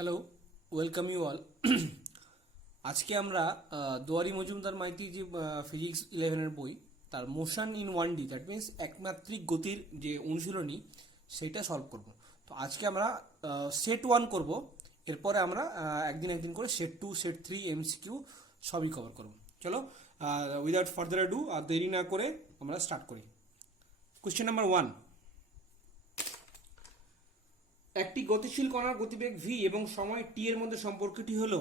Hello, welcome you all. আজকে আমরা দুয়ারি মজুমদার মাইতি যে ফিজিক্স 11-এর বই, তার motion in 1D, that means একমাত্রিক গতির যে অনুশীলনী, সেটা সলভ করব। তো আজকে আমরা সেট 1 করব, এরপরে আমরা একদিন একদিন করে সেট 2, সেট 3, এমসিকিউ সবই কভার করব। চলো, উইদাউট ফার্দার অ্যাডু, আর দেরি না করে আমরা স্টার্ট করি। Question number 1। একটি গতিশীল কণার গতিবেগ v এবং সময় t এর মধ্যে সম্পর্কটি হল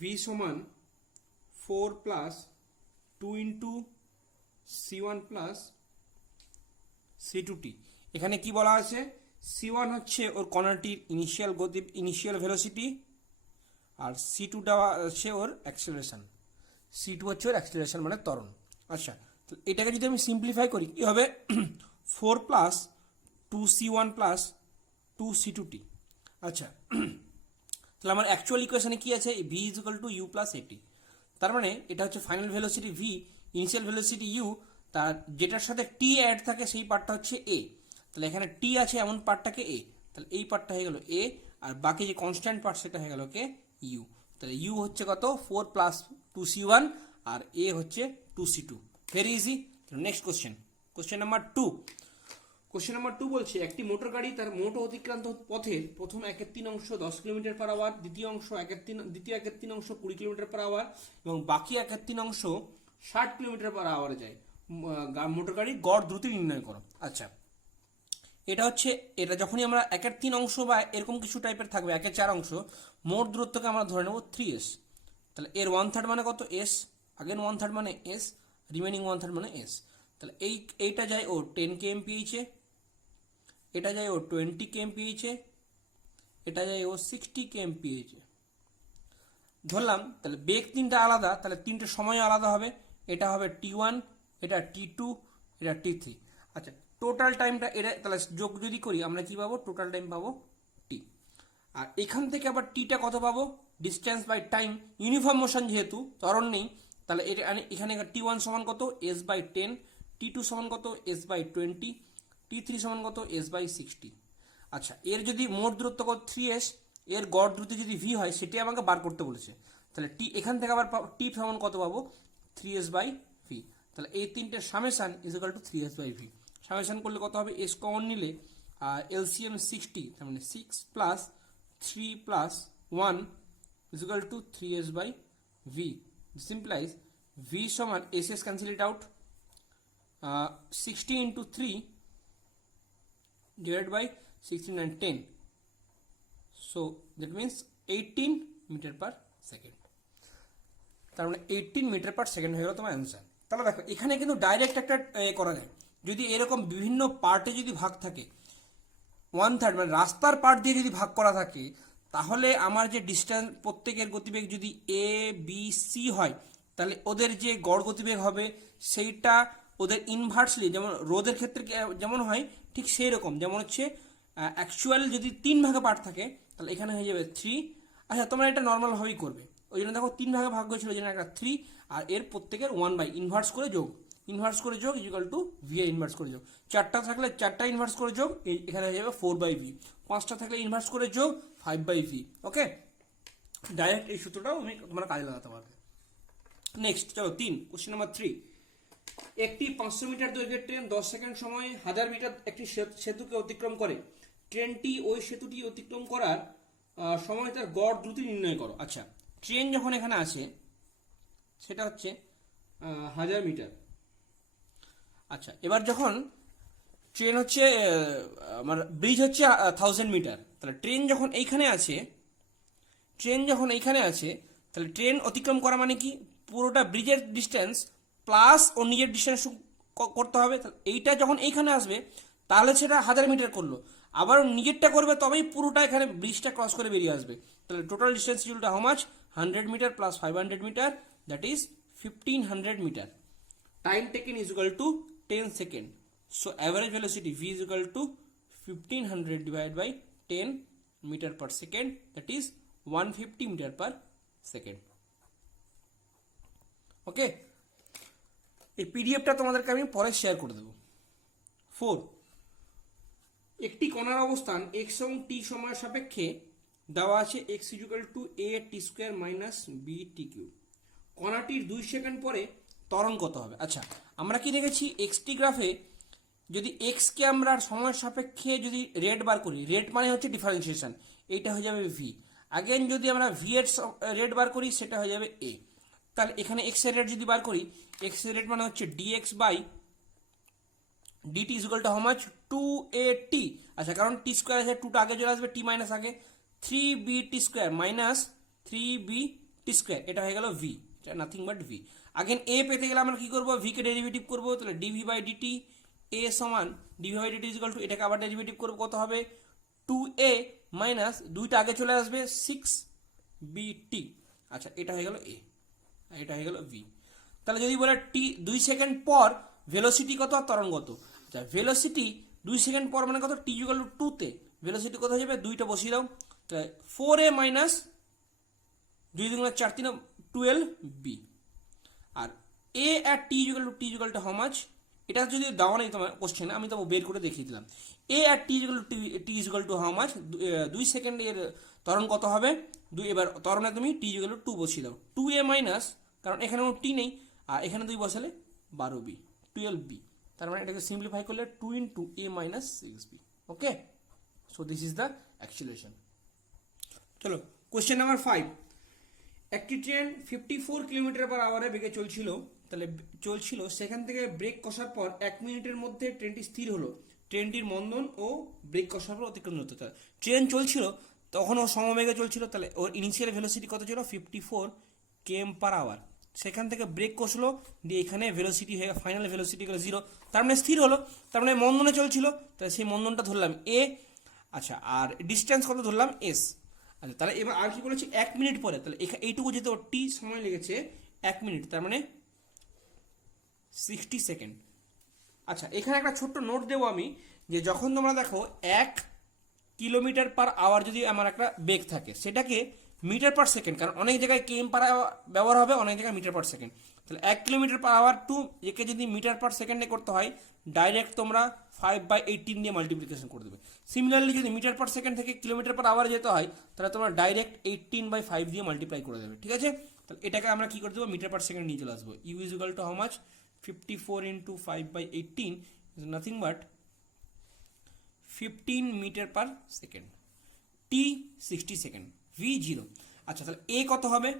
v সমান 4 plus 2 into c1 plus c2t। এখানে কি বলা আছে? c1 হচ্ছে ওর কণাটির ইনিশিয়াল ভেলোসিটি, আর c2টা হচ্ছে ওর অ্যাক্সেলারেশন। c2 হচ্ছে ওর অ্যাক্সেলারেশন মানে ত্বরণ। আচ্ছা, তো এটাকে যদি আমি সিম্পলিফাই করি কি হবে? 4 প্লাস 2c1 প্লাস 2c2t। আচ্ছা, তাহলে আমার অ্যাকচুয়াল ইকুয়েশনে কি আছে? v is equal to u plus at. তার মানে এটা হচ্ছে final velocity v, initial velocity u, তার যেটার সাথে t অ্যাড থাকে সেই পার্টটা হচ্ছে a। তাহলে এখানে t আছে এমন পার্টটাকে a, তাহলে এই পার্টটা হয়ে গেল a, আর বাকি যে কনস্ট্যান্ট পার্ট সেটা হয়ে গেল কে u। তাহলে u হচ্ছে কত? 4 প্লাস 2c1, আর a হচ্ছে 2c2। Very easy. Next question, question number 2। Question number 2 বলছে একটি মোটর গাড়ি তার মোট অতিক্রান্ত পথের প্রথম 1/3 অংশ 10 কিলোমিটার পার আওয়ার, দ্বিতীয় 1/3 অংশ 20 কিলোমিটার পার আওয়ার এবং বাকি 1/3 অংশ 60 কিলোমিটার পার আওয়ারে যায়। মোটর গাড়ির গড় দ্রুতি নির্ণয় করো। আচ্ছা, এটা যখনই আমরা 1/3 অংশ বা এরকম কিছু টাইপের থাকবে, 1/4 অংশ, মোট দূরত্বকে আমরা ধরে নেব 3s। তাহলে এর 1/3 মানে কত? s, আগের 1/3 মানে s, রিমেনিং 1/3 মানে s। তাহলে এইটা যায় ও 10 kmph, এটা যায় ও 20 kmph, এটা যায় ও 60 kmph ধরলাম। তাহলে বেগ তিনটা আলাদা, তাহলে তিনটে সময় আলাদা হবে। এটা হবে t1, এটা t2, এটা t3। আচ্ছা, টোটাল টাইমটা এটা তাহলে যোগ যদি করি আমরা কি পাবো? টোটাল টাইম পাবো t। আর এখান থেকে আবার টিটা কত পাবো? Distance by time, uniform motion যেহেতু ত্বরণ নেই, তাহলে এখানে t1 সমান কত? s/10, t2 সমান কত? s/20, t3 সমান কত? s/60। আচ্ছা, এর যদি মোট দূরত্ব কত? 3s, এর গড় দ্রুতি যদি v হয় সেটি আমাকে বার করতে বলেছে। তাহলে টি এখান থেকে আবার টি সমান কত পাবো? 3s/v। তাহলে এই তিনটে summation is equal two 3s/v। Summation করলে কত হবে? s কমন নিলে এলসিএম 60, তার মানে 6 plus 3 plus 1 is equal two 3s/v। This implies v সমান s cancel it out, 60 into 3 divided by 16 and 10, so that means 18 metre per second. তার মানে 18 metre per second হয়ে গেল তোমার অ্যান্সার। তাহলে দেখো এখানে কিন্তু ডাইরেক্ট একটা করা যায়। যদি এরকম বিভিন্ন পার্টে যদি ভাগ থাকে, 1/3 মানে রাস্তার পার্ট দিয়ে যদি ভাগ করা থাকে, তাহলে আমার যে ডিস্টেন্স প্রত্যেকের গতিবেগ যদি a b c হয়, তাহলে ওদের যে গড় গতিবেগ হবে সেইটা ওদের ইনভার্সলি, যেমন রোদের ক্ষেত্রে যেমন হয় ঠিক সেই রকম, যেমন হচ্ছে অ্যাকচুয়াল যদি 3 ভাগে পার্ট থাকে তাহলে এখানে হয়ে যাবে 3। আচ্ছা, তোমরা এটা নর্মালভাবেই করবে, ওই জন্য দেখো 3 ভাগে ভাগ হয়েছিল, ওই জন্য একটা 3, আর এর প্রত্যেকের 1/, ইনভার্স করে যোগ ইকুয়াল টু ভি এর ইনভার্স করে যোগ। 4টা থাকলে 4টা ইনভার্স করে যোগ, এখানে হয়ে যাবে 4/v। 5টা থাকলে ইনভার্স করে যোগ 5/v। ওকে, ডাইরেক্ট এই সূত্রটাও তোমরা কাজে লাগাতে পারবে। নেক্সট চলো 3, কোশ্চেন নাম্বার 3। একটি 500 মিটার দৈর্ঘ্যের ট্রেন 10 সেকেন্ড সময়ে 1000 মিটার একটি সেতুকে অতিক্রম করে। ট্রেনটি ওই সেতুটি অতিক্রম করার সময় তার গড় দ্রুতি নির্ণয় করো। আচ্ছা, ট্রেন যখন এখানে আসে সেটা হচ্ছে 1000 মিটার। আচ্ছা, এবার যখন ট্রেন হচ্ছে আমার ব্রিজ হচ্ছে 1000 মিটার, তাহলে ট্রেন যখন এইখানে আছে তাহলে ট্রেন অতিক্রম করা মানে কি? পুরোটা ব্রিজের ডিস্টেন্স প্লাস ওর নিজের ডিস্টেন্স করতে হবে। এইটা যখন এইখানে আসবে তাহলে সেটা 1000 মিটার করলো, আবার নিজেরটা করবে তবেই পুরোটা এখানে ব্রিজটা ক্রস করে বেরিয়ে আসবে। তাহলে total distance equal to how much? 100 metre plus 500 metre, that is 1500 metre. Time taken is equal to 10 second. So average velocity v is equal to 1500 divided by 10 meter per second, that is 150 meter per second. ওকে, এই পিডিএফটা তোমাদেরকে আমি পরে share করে দেবো। 4, একটি কণার অবস্থান এক্স এবং টি সময়ের সাপেক্ষে দেওয়া আছে x equal to a t square minus b t cube. কণাটির 2 সেকেন্ড পরে ত্বরণ কত হবে? আচ্ছা, আমরা কি দেখেছি এক্সটি গ্রাফে যদি এক্সকে আমরা সময়ের সাপেক্ষে যদি রেট বার করি, রেট মানে হচ্ছে ডিফারেন্সিয়েশন, এইটা হয়ে যাবে ভি। আগেন যদি আমরা ভি এর রেট বার করি সেটা হয়ে যাবে এ। তাহলে এখানে এক্স এর রেট যদি বার করি, এক্স এর রেট মানে হচ্ছে d x by d t is equal to how much 2at। আচ্ছা, কারণ টি স্কোয়ার আছে, 2টা আগে চলে আসবে, টি মাইনাস আগে 3bt square minus 3bt square, এটা হয়ে গেল ভি, এটা নাথিং বাট ভি। আগেন এ পেতে গেলে আমরা কি করবো, ভি কে ডেরিভেটিভ করবো, তাহলে ডিভি বাই ডিটি এ সমান d v by d t is equal to, এটাকে আবার ডেরিভেটিভ করবো, কত হবে 2a মাইনাস 2টা আগে চলে আসবে 6bt। আচ্ছা, এটা হয়ে গেল এ, এটা হয়ে গেল ভি। তাহলে যদি বলে টি 2 সেকেন্ড পর ভেলোসিটি কত আর ত্বরণ কত? আচ্ছা, ভেলোসিটি 2 সেকেন্ড পর মানে কত, টি ইকুয়াল টু 2 তে ভেলোসিটি কত হয়ে যাবে, 2টা বসিয়ে দাও, তাহলে 4a মাইনাস 2 দুগুণে 4 3 12b। আর এ আর t equal to how much, এটা যদি দেওয়া নেই তোমার কোশ্চেনে, আমি তো বের করে দেখিয়ে দিলাম। এ আর t equal to how much, 2 সেকেন্ডের ত্বরণ কত হবে 2। এবার ত্বরণে তুমি টি ইকুয়াল টু 2 বসিয়ে দাও, 2a মাইনাস, কারণ এখানে কোনো টি নেই, আর এখানে 2 বসালে 12b 12b। তার মানে এটাকে সিম্পলিফাই করলে 2 into a minus 6b। Okay, so this is the acceleration. চলো কোশ্চেন নাম্বার 5। একটি ট্রেন 54 কিলোমিটার পার আওয়ারে বেগে চলছিল, তাহলে চলছিল, সেখান থেকে ব্রেক কষার পর 1 মিনিটের মধ্যে ট্রেনটি স্থির হলো। ট্রেনটির মন্দন ও ব্রেক কষার পর অতিক্রম হতো। তাহলে ট্রেন চলছিল তখন ও সমবেগে চলছিল, তাহলে ওর ইনিশিয়াল ভেলোসিটি কত ছিল 54 km পার আওয়ার। সেখান থেকে ব্রেক কষলো, দিয়ে এখানে ভেলোসিটি হয়ে ফাইনাল ভেলোসিটি গেল 0, তার মানে স্থির হলো, তার মানে মন্দনে চলছিল, তাহলে সেই মন্দনটা ধরলাম এ। আচ্ছা, আর ডিস্টেন্স কত ধরলাম এস। আচ্ছা, তাহলে এবার আর কি বলেছি 1 মিনিট পরে, তাহলে এইটুকু যেতে ওর টি সময় লেগেছে 1 মিনিট, তার মানে 60 সেকেন্ড। আচ্ছা, এখানে একটা ছোট্ট নোট দেবো আমি, যে যখন তোমরা দেখো 1 কিলোমিটার পার আওয়ার যদি আমার একটা বেগ থাকে, সেটাকে মিটার পার সেকেন্ড, কারণ অনেক জায়গায় কেএম পার ব্যবহার হবে, অনেক জায়গায় মিটার পার সেকেন্ড, তাহলে 1 কিলোমিটার পার আওয়ার টু একে যদি মিটার পার সেকেন্ডে করতে হয়, ডাইরেক্ট তোমরা 5/18 দিয়ে মাল্টিপ্লিকেশন করে দেবে। সিমিলারলি যদি মিটার পার সেকেন্ড থেকে কিলোমিটার পার আওয়ার যেতে হয়, তাহলে তোমরা ডাইরেক্ট 18/5 দিয়ে মাল্টিপ্লাই করে দেবে। ঠিক আছে, তাহলে এটাকে আমরা কি করে দেবো, মিটার পার সেকেন্ড নিয়ে চলে আসবো। U is equal to how much 54 into 5/18 is nothing but 15 metre per second, t 60 second, v 0। আচ্ছা, তাহলে এ কত হবে,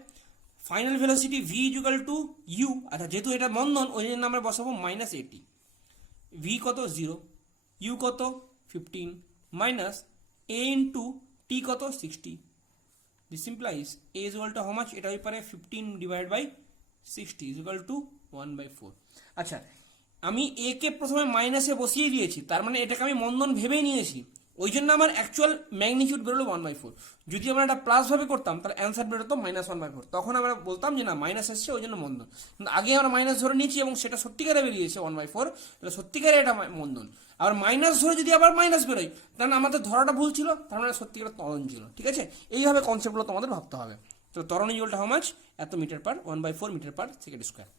final velocity v equal to u. আচ্ছা, যেহেতু এটা মন্দন, ওই জন্য আমরা বসাবো মাইনাস 80। ভি কত 0, ইউ কত 15 মাইনাস এ ইন্টু টি কত 60। This implies a is equal to how much, এটা হয়ে পারে 15 divide by 60 is equal to 1/4। আচ্ছা, আমি এ কে প্রথমে মাইনাসে বসিয়ে দিয়েছি, তার মানে এটাকে আমি মন্দন ভেবেই নিয়েছি, ওই জন্য আমার অ্যাকচুয়াল ম্যাগনিটিউড বেরোলো 1/4। যদি আমরা এটা প্লাস ভাবে করতাম, তাহলে অ্যান্সার বেরোতো -1/4, তখন আমরা বলতাম যে না মাইনাস এসছে ওই জন্য মন্দন। কিন্তু আগে আমরা মাইনাস ধরে নিয়েছি এবং সেটা সত্যিকারে বেরিয়েছে 1/4, তাহলে সত্যিকারে এটা মন্দন। আবার মাইনাস ধরে যদি আবার মাইনাস বেরোয়, তাহলে আমাদের ধরাটা ভুল ছিল, তার মানে সত্যিকারে ত্বরণ ছিল। ঠিক আছে, এইভাবে কনসেপ্টগুলো তোমাদের ভাবতে হবে। তো ত্বরণ ইকুয়াল টু হাউ মাচ, এত metre per 1/4 metre per second square.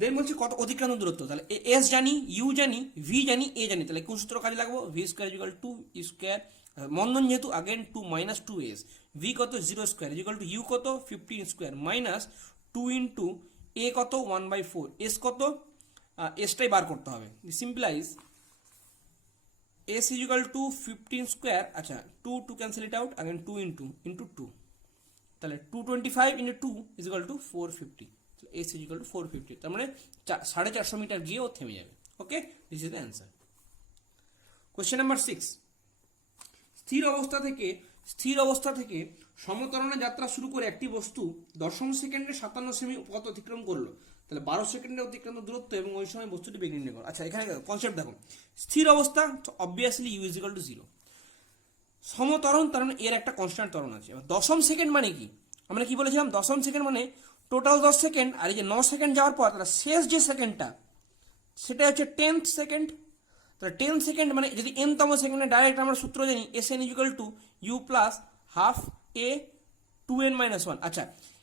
Then বলছি কত অতিক্রান্ত দূরত্ব, তাহলে এস জানি, ইউ জানি, ভি জানি, এ জানি, তাহলে কোন সূত্র কাজে লাগবো, V square equal to E square, মন্দন যেহেতু আগেন 2 মাইনাস 2s, ভি কত 0 স্কোয়ার ইকুয়াল টু ইউ কত 15 স্কোয়ার মাইনাস 2 ইন্টু এ কত 1/4, এস কত, এসটাই বার করতে হবে। Simplify s equal to 15 square, আচ্ছা 2 cancel it out, again 2 into 2, তাহলে 225 into 2 is equal to 450, s is equal to 450, তার মানে 450 মিটার গিয়ে ও থেমে যাবে। Okay, this is the answer. Question number 6। স্থির অবস্থা থেকে সমতরণে যাত্রা শুরু করে একটি বস্তু 10 সেকেন্ডে 57 সেমি পথ অতিক্রম করলো, তাহলে 12 সেকেন্ডে অতিক্রান্ত দূরত্ব এবং ওই সময় বস্তুটি বেগ নির্ণয় করো। আচ্ছা, এখানে কনসেপ্ট দেখো, স্থির অবস্থা obviously u is equal to 0, সমতরণ তার মানে এর একটা কনস্ট্যান্ট ত্বরণ আছে। এবার 10 সেকেন্ড মানে কি, আমরা কি বলেছিলাম 10 সেকেন্ড মানে টোটাল 10 সেকেন্ড, আর এই যে 9 সেকেন্ড যাওয়ার পর তাহলে শেষ যে সেকেন্ডটা সেটা হচ্ছে 10th সেকেন্ড। তাহলে 10 সেকেন্ড মানে যদি nতম সেকেন্ডে ডাইরেক্ট আমরা সূত্র জানি Sn equal to u plus half a 2n-1। আচ্ছা,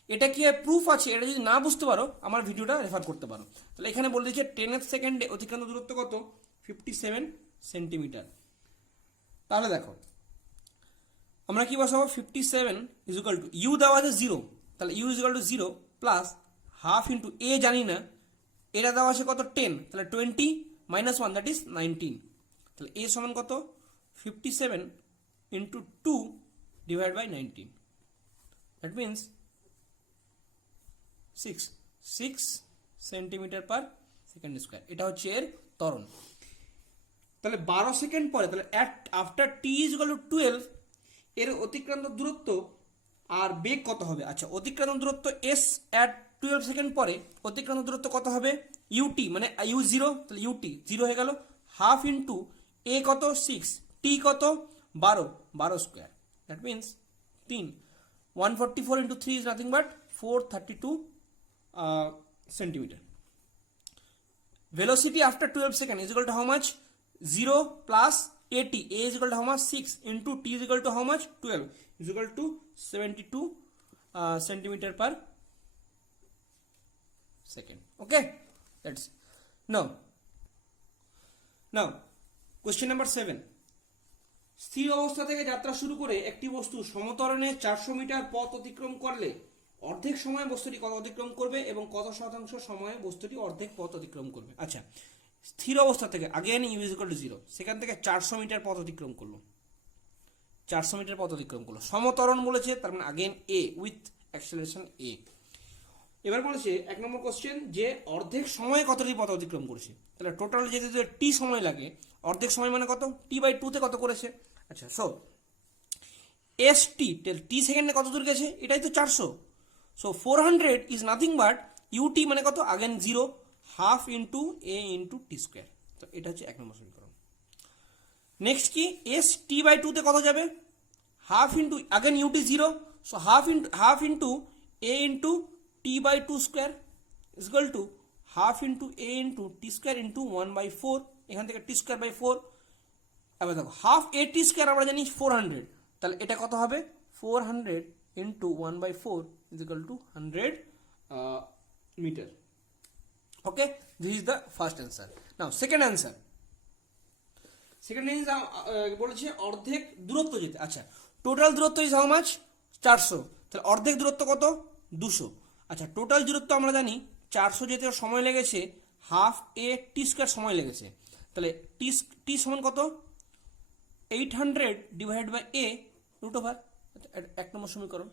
এটা কি প্রুফ আছে, এটা যদি না বুঝতে পারো আমার ভিডিওটা রেফার করতে পারো। তাহলে এখানে বলে দিচ্ছে 10th সেকেন্ডে অতিক্রান্ত দূরত্ব কত 57 সেন্টিমিটার। তাহলে দেখো আমরা কি বসাবো 57 ইজ ইকুয়াল টু ইউ দেওয়া আছে 0, তাহলে u is equal to 0 plus half into a জানি না, এটা দেওয়া আছে কত 10, তাহলে 20 মাইনাস 1 দ্যাট ইজ 19, তাহলে এ সমান কত 57 into 2 divide by 19, that means 6 centimetre per second square. এটা হচ্ছে এর ত্বরণ। তাহলে 12 সেকেন্ড পরে, তাহলে after t is equal to 12 এর অতিক্রান্ত দূরত্ব আর বেগ কত হবে? আচ্ছা, অতিক্রান্ত দূরত্ব এস অ্যাট 12 সেকেন্ড পরে অতিক্রান্ত দূরত্ব কত হবে? ইউটি মানে ইউ 0, তাহলে ইউটি 0 হয়ে গেল, হাফ ইন্টু এ কত 6, টি কত 12 square, that means 3, 144 into 3 is nothing but 432 centimetre. Velocity after 12 seconds is equal to how much? 0 plus 80. A is equal to how much? 6 into T is equal to how much? 12 is equal to 72 centimeter per second. Okay, that's now question number 7. স্থির অবস্থা থেকে যাত্রা শুরু করে একটি বস্তু সমতরণে 400 metre পথ অতিক্রম করলে অর্ধেক সময় বস্তুটি কত অতিক্রম করবে এবং কত শতাংশ সময়ে বস্তুটি অর্ধেক পথ অতিক্রম করবে? আচ্ছা, স্থির অবস্থা থেকে again u is equal to 0, সেখান থেকে 400 মিটার পথ অতিক্রম করলো, 400 মিটার পথ অতিক্রম করলো, সমতরণ বলেছে, তার মানে আগেন এ উইথ অ্যাক্সেলারেশন এ। এবার বলেছে 1 নম্বর কোশ্চেন যে অর্ধেক সময়ে কতটি পথ অতিক্রম করেছে, তাহলে টোটাল যদি টি সময় লাগে, অর্ধেক সময় মানে কত? টি বাই 2 তে কত করেছে? আচ্ছা, সো এস টি সেকেন্ডে কত দূর গেছে? এটাই তো 400, so 400 is nothing but ut মানে কত? again 0, half into a into t square, তো এটা হচ্ছে 1 নম্বর সমীকরণ। নেক্সট কি? s t by 2 তে কত যাবে? half into again ut 0, so half into a into t by 2 square is equal to half into a into t square into 1 by 4, এখান থেকে t square by 4। এবার দেখো half a t square আমরা জানি 400, তাহলে এটা কত হবে? 400 into 1 by 4 is equal to 100 meter. Okay, this is the first answer. Now second answer বলেছে অর্ধেক দূরত্ব যেতে। আচ্ছা, টোটাল দূরত্ব ইজ হাউ মাচ? 400, তাহলে অর্ধেক দূরত্ব কত? 200। আচ্ছা, টোটাল দূরত্ব আমরা জানি 400 যেতে সময় লেগেছে হাফ এ টি স্কোয়ার সময় লেগেছে, তাহলে টি সমান কত? 800 divide by a root over, 1 number সমীকরণ।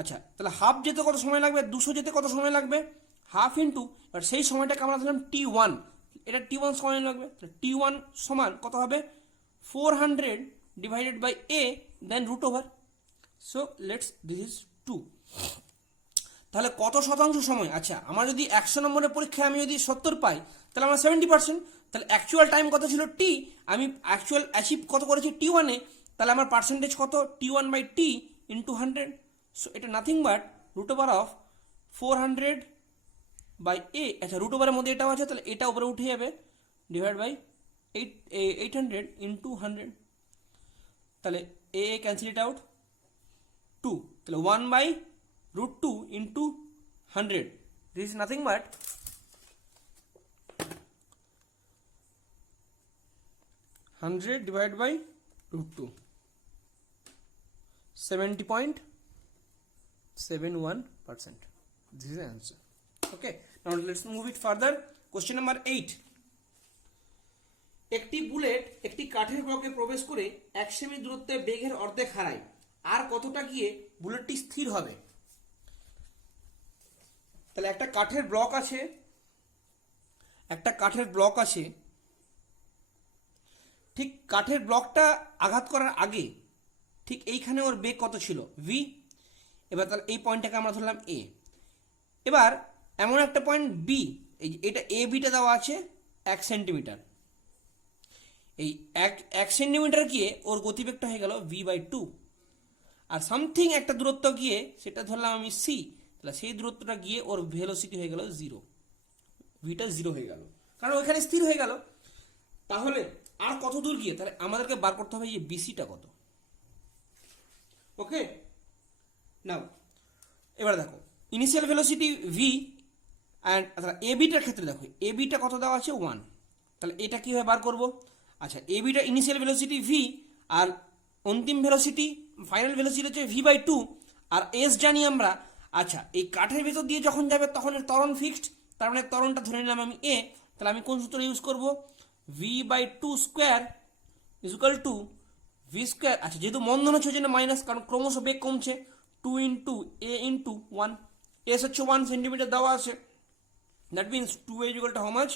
আচ্ছা, তাহলে হাফ যেতে কত সময় লাগবে? 200 যেতে কত সময় লাগবে? হাফ ইন্টু, এবার সেই সময়টাকে আমরা ধরলাম t1, এটা t1 সময় লাগবে, t1 সমান কত হবে? 400 divided by a then root over, so let's this is 2। তাহলে কত শতাংশ সময়? আচ্ছা, আমার যদি 100 নম্বরের পরীক্ষায় আমি যদি 70 পাই, তাহলে আমার 70%, তাহলে অ্যাকচুয়াল টাইম কত ছিল টি, আমি অ্যাকচুয়াল অ্যাচিভ কত করেছি t1 এ, তাহলে আমার পার্সেন্টেজ কত? t1 by t into 100, so এটা nothing but root over of 400 by a. আচ্ছা, রুট ওভারের মধ্যে এটাও আছে, তাহলে এটা উপরে উঠে যাবে, ডিভাইড বাই 800 ইন্টু 100, তাহলে এ ক্যান্সেল ইট আউট 2, তাহলে 1 by root 2 into 100, this is nothing but 100 divide by root 2, 70.71%. This is the answer. Okay, now let's move it further. Question number 8. একটি বুলেট একটি কাঠের ব্লকে প্রবেশ করে 1 সেমি দূরত্বে বেগের অর্ধেক হারায়, আর কতটা গিয়ে বুলেটটি স্থির হবে? তাহলে একটা কাঠের ব্লক আছে, ঠিক কাঠের ব্লকটা আঘাত করার আগে ঠিক এইখানে ওর বেগ কত ছিল? v। এবার তাহলে এই পয়েন্টটাকে আমরা ধরলাম a। এবার এমন একটা পয়েন্ট b, এই এটা a bটা দেওয়া আছে 1 সেন্টিমিটার, এই 1 সেন্টিমিটার গিয়ে ওর গতিবেগটা হয়ে গেল v বাই 2, আর সামথিং একটা দূরত্ব গিয়ে সেটা ধরলাম আমি c, তাহলে সেই দূরত্বটা গিয়ে ওর ভেলোসিটি হয়ে গেল 0, vটা 0 হয়ে গেল, কারণ ওইখানে স্থির হয়ে গেল। তাহলে আর কত দূর গিয়ে, তাহলে আমাদেরকে বার করতে হবে যে বিসিটা কত। ওকে, নাও এবার দেখো initial velocity V and a bitter ক্ষেত্রে দেখো এ বিটা কত দেওয়া আছে 1, তাহলে এটা কীভাবে বার করবো? আচ্ছা, এ বিটা ইনিশিয়াল ভেলোসিটি ভি আর অন্তিম ভেলোসিটি ফাইনাল ভেলোসিটি হচ্ছে v/2, আর এস জানি আমরা। আচ্ছা, এই কাঠের ভেতর দিয়ে যখন যাবে তখন এর ত্বরণ ফিক্সড, তার মানে ত্বরণটা ধরে নিলাম আমি এ। তাহলে আমি কোন সূত্র ইউজ করব? v/2 square is equal to v square. আচ্ছা, যেহেতু মন্দন হচ্ছে ওই জন্য মাইনাস, কারণ ক্রমশ বেগ কমছে, 2 ইন্টু এ ইন্টু 1, এস হচ্ছে 1 সেন্টিমিটার দেওয়া আছে। That means 2a is equal to how much?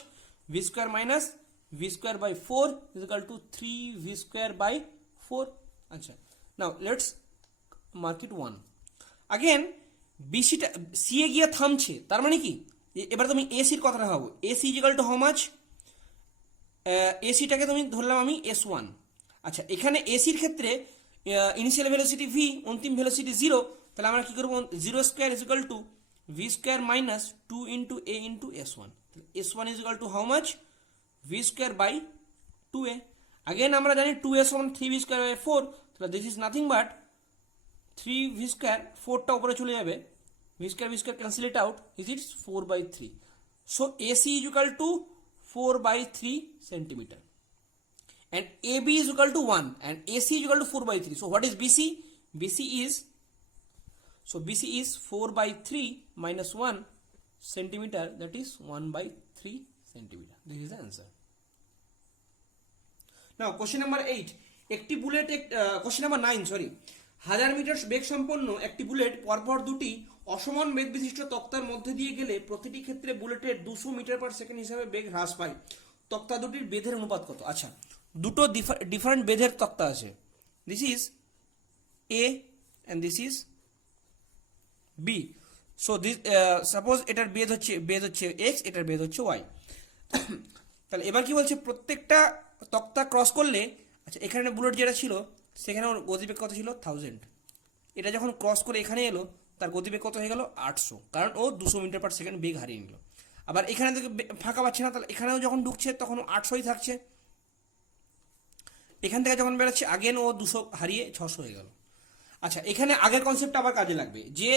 V square minus v square by 4 is equal to 3v square by 4। আচ্ছা, now let's mark it 1 again. বিসিটা C এ গিয়ে থামছে, তার মানে কি এবার তুমি এসির কথাটা ভাবো। AC is equal to how much? এসিটাকে তুমি ধরলাম আমি S1। আচ্ছা, এখানে এসির ক্ষেত্রে ইনিশিয়াল ভেলোসিটি ভি, অন্তিম ভেলোসিটি 0, তাহলে আমরা কি করবো? 0 square is equal to v square minus 2 into a into S1। S1 is equal to how much? V square by 2a। Again আমরা জানি 2a সমান 3v স্কোয়ার বাই 4, তাহলে this is nothing but 3v square, 4টা উপরে চলে যাবে, V square cancel it out, is it's 4/3। So AC is equal two 4/3 centimeter, and AB is equal to 1 and AC is equal to 4/3. So what is BC? BC is 4/3 minus 1 centimeter, that is 1/3 centimeter. This is the answer. Now question number 8. একটি bullet, question number 9 sorry. 1000 metre বেগ সম্পন্ন একটি bullet পরপর দুটি অসমান বেগ বিশিষ্ট তক্তার মধ্যে দিয়ে গেলে প্রতিটি ক্ষেত্রে বুলেটের 200 মিটার পার সেকেন্ড হিসাবে বেগ হ্রাস পায়। তক্তা দুটির বেধের অনুপাত কত? আচ্ছা, দুটো ডিফারেন্ট বেধের তক্তা আছে। This is a and this is b. So this suppose এটার বেধ হচ্ছে এক্স, এটার বেধ হচ্ছে ওয়াই। তাহলে এবার কি বলছে? প্রত্যেকটা তক্তা ক্রস করলে, আচ্ছা এখানে বুলেট যেটা ছিল সেখানে ওর গতিবেগ কত ছিল? 1000। এটা যখন ক্রস করে এখানে এলো, তার গতিবেগ কত হয়ে গেল? 800, কারণ ও 200 মিটার পার সেকেন্ড বেগ হারিয়ে নিল। আবার এখানে থেকে ফাঁকা পাচ্ছে না, তাহলে এখানেও যখন ঢুকছে তখন 800ই থাকছে। এখান থেকে যখন বেরোচ্ছে আগেন ও 200 হারিয়ে 600 হয়ে গেল। আচ্ছা, এখানে আগের কনসেপ্টটা আবার কাজে লাগবে, যে